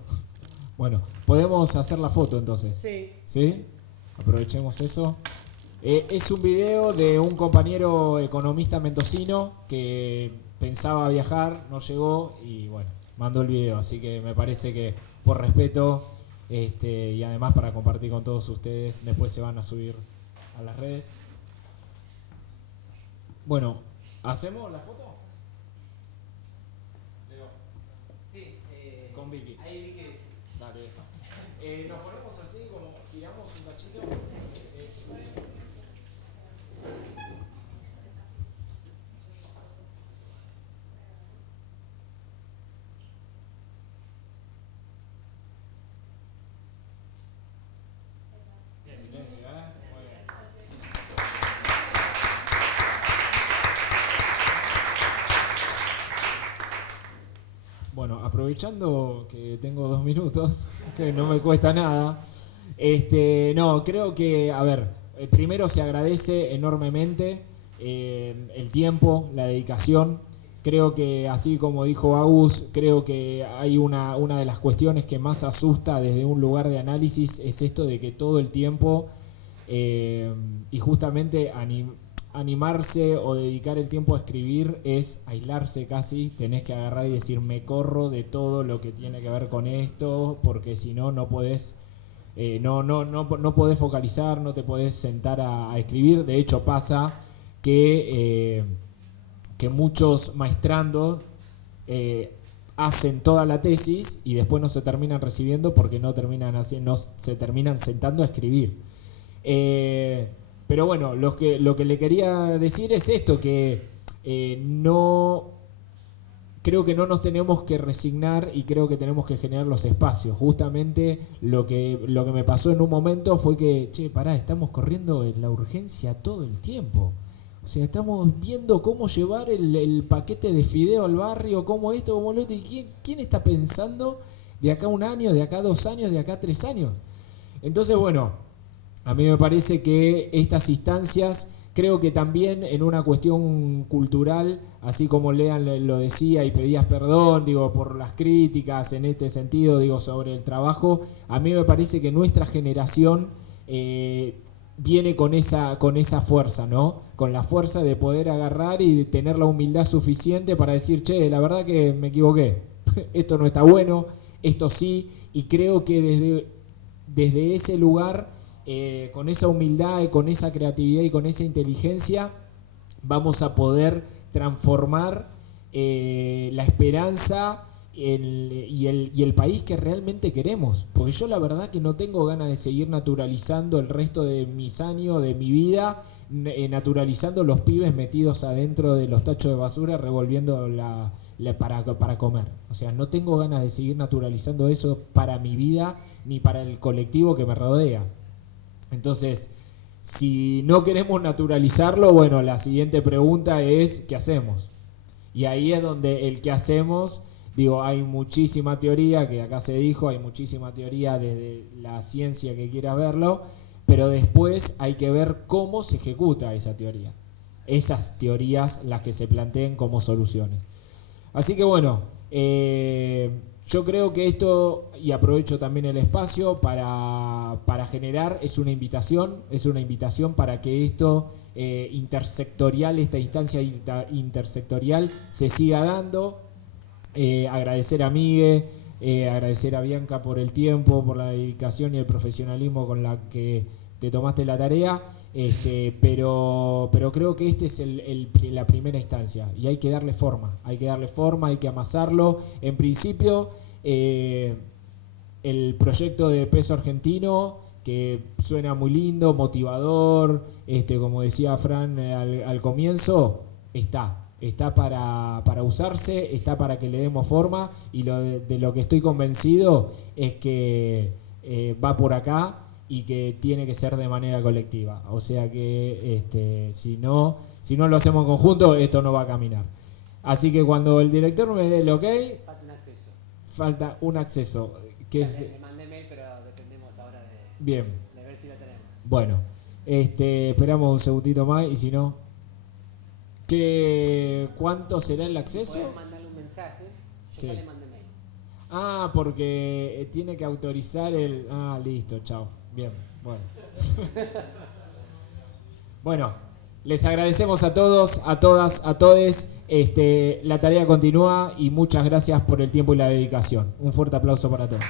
Bueno, podemos hacer la foto entonces. Sí. ¿Sí? Aprovechemos eso. Es un video de un compañero economista mendocino que pensaba viajar, no llegó y bueno, mandó el video. Así que me parece que por respeto y además para compartir con todos ustedes, después se van a subir a las redes. Bueno, ¿hacemos la foto? Leo. Sí. Con Vicky. Ahí vi que... Dale, esto. Nos ponemos así, como giramos un cachito. Silencio, Muy bien. Bueno, aprovechando que tengo 2 minutos, que no me cuesta nada, no, creo que, a ver, primero se agradece enormemente el tiempo, la dedicación. creo que así como dijo Agus, creo que hay una de las cuestiones que más asusta desde un lugar de análisis es esto de que todo el tiempo y justamente animarse o dedicar el tiempo a escribir es aislarse casi, tenés que agarrar y decir me corro de todo lo que tiene que ver con esto, porque si no, no podés, no podés focalizar, no te podés sentar a escribir. De hecho pasa que muchos maestrando hacen toda la tesis y después no se terminan recibiendo porque no se terminan sentando a escribir. Pero bueno, lo que le quería decir es esto, que creo que no nos tenemos que resignar y creo que tenemos que generar los espacios. Justamente lo que me pasó en un momento fue que, estamos corriendo en la urgencia todo el tiempo. O sea, estamos viendo cómo llevar el paquete de fideo al barrio, cómo esto, cómo lo otro. ¿Y quién está pensando de acá 1 año, de acá 2 años, de acá 3 años? Entonces, bueno, a mí me parece que estas instancias, creo que también en una cuestión cultural, así como Lean lo decía y pedías perdón, por las críticas en este sentido, sobre el trabajo, a mí me parece que nuestra generación viene con esa fuerza, ¿no? Con la fuerza de poder agarrar y de tener la humildad suficiente para decir, la verdad que me equivoqué, esto no está bueno, esto sí, y creo que desde ese lugar, con esa humildad, con esa creatividad y con esa inteligencia, vamos a poder transformar la esperanza y el país que realmente queremos. Porque yo la verdad que no tengo ganas de seguir naturalizando el resto de mis años, de mi vida, naturalizando los pibes metidos adentro de los tachos de basura revolviendo para comer. O sea, no tengo ganas de seguir naturalizando eso para mi vida ni para el colectivo que me rodea. Entonces, si no queremos naturalizarlo, bueno, la siguiente pregunta es ¿qué hacemos? Y ahí es donde el qué hacemos, hay muchísima teoría, que acá se dijo, hay muchísima teoría desde la ciencia que quiera verlo, pero después hay que ver cómo se ejecuta esa teoría. Esas teorías las que se planteen como soluciones. Así que bueno, yo creo que esto, y aprovecho también el espacio para generar, es una invitación para que esto esta instancia intersectorial se siga dando. Agradecer a Migue, agradecer a Bianca por el tiempo, por la dedicación y el profesionalismo con la que te tomaste la tarea, pero creo que esta es la primera instancia y hay que darle forma, hay que amasarlo. En principio, el proyecto de Peso Argentino, que suena muy lindo, motivador, como decía Fran al comienzo, está para usarse, está para que le demos forma, y de lo que estoy convencido es que va por acá y que tiene que ser de manera colectiva. O sea que si no lo hacemos en conjunto, esto no va a caminar. Así que cuando el director me dé el ok, falta un acceso. Le mandé mail, pero dependemos ahora de ver si lo tenemos. Bueno, esperamos un segundito más y si no, ¿cuánto será el acceso? Puedes mandarle un mensaje, yo ya le mandé mail. Ah, porque tiene que autorizar el... Ah, listo, chao. Bien, bueno. Bueno, les agradecemos a todos, a todas, a todes. La tarea continúa y muchas gracias por el tiempo y la dedicación. Un fuerte aplauso para todos.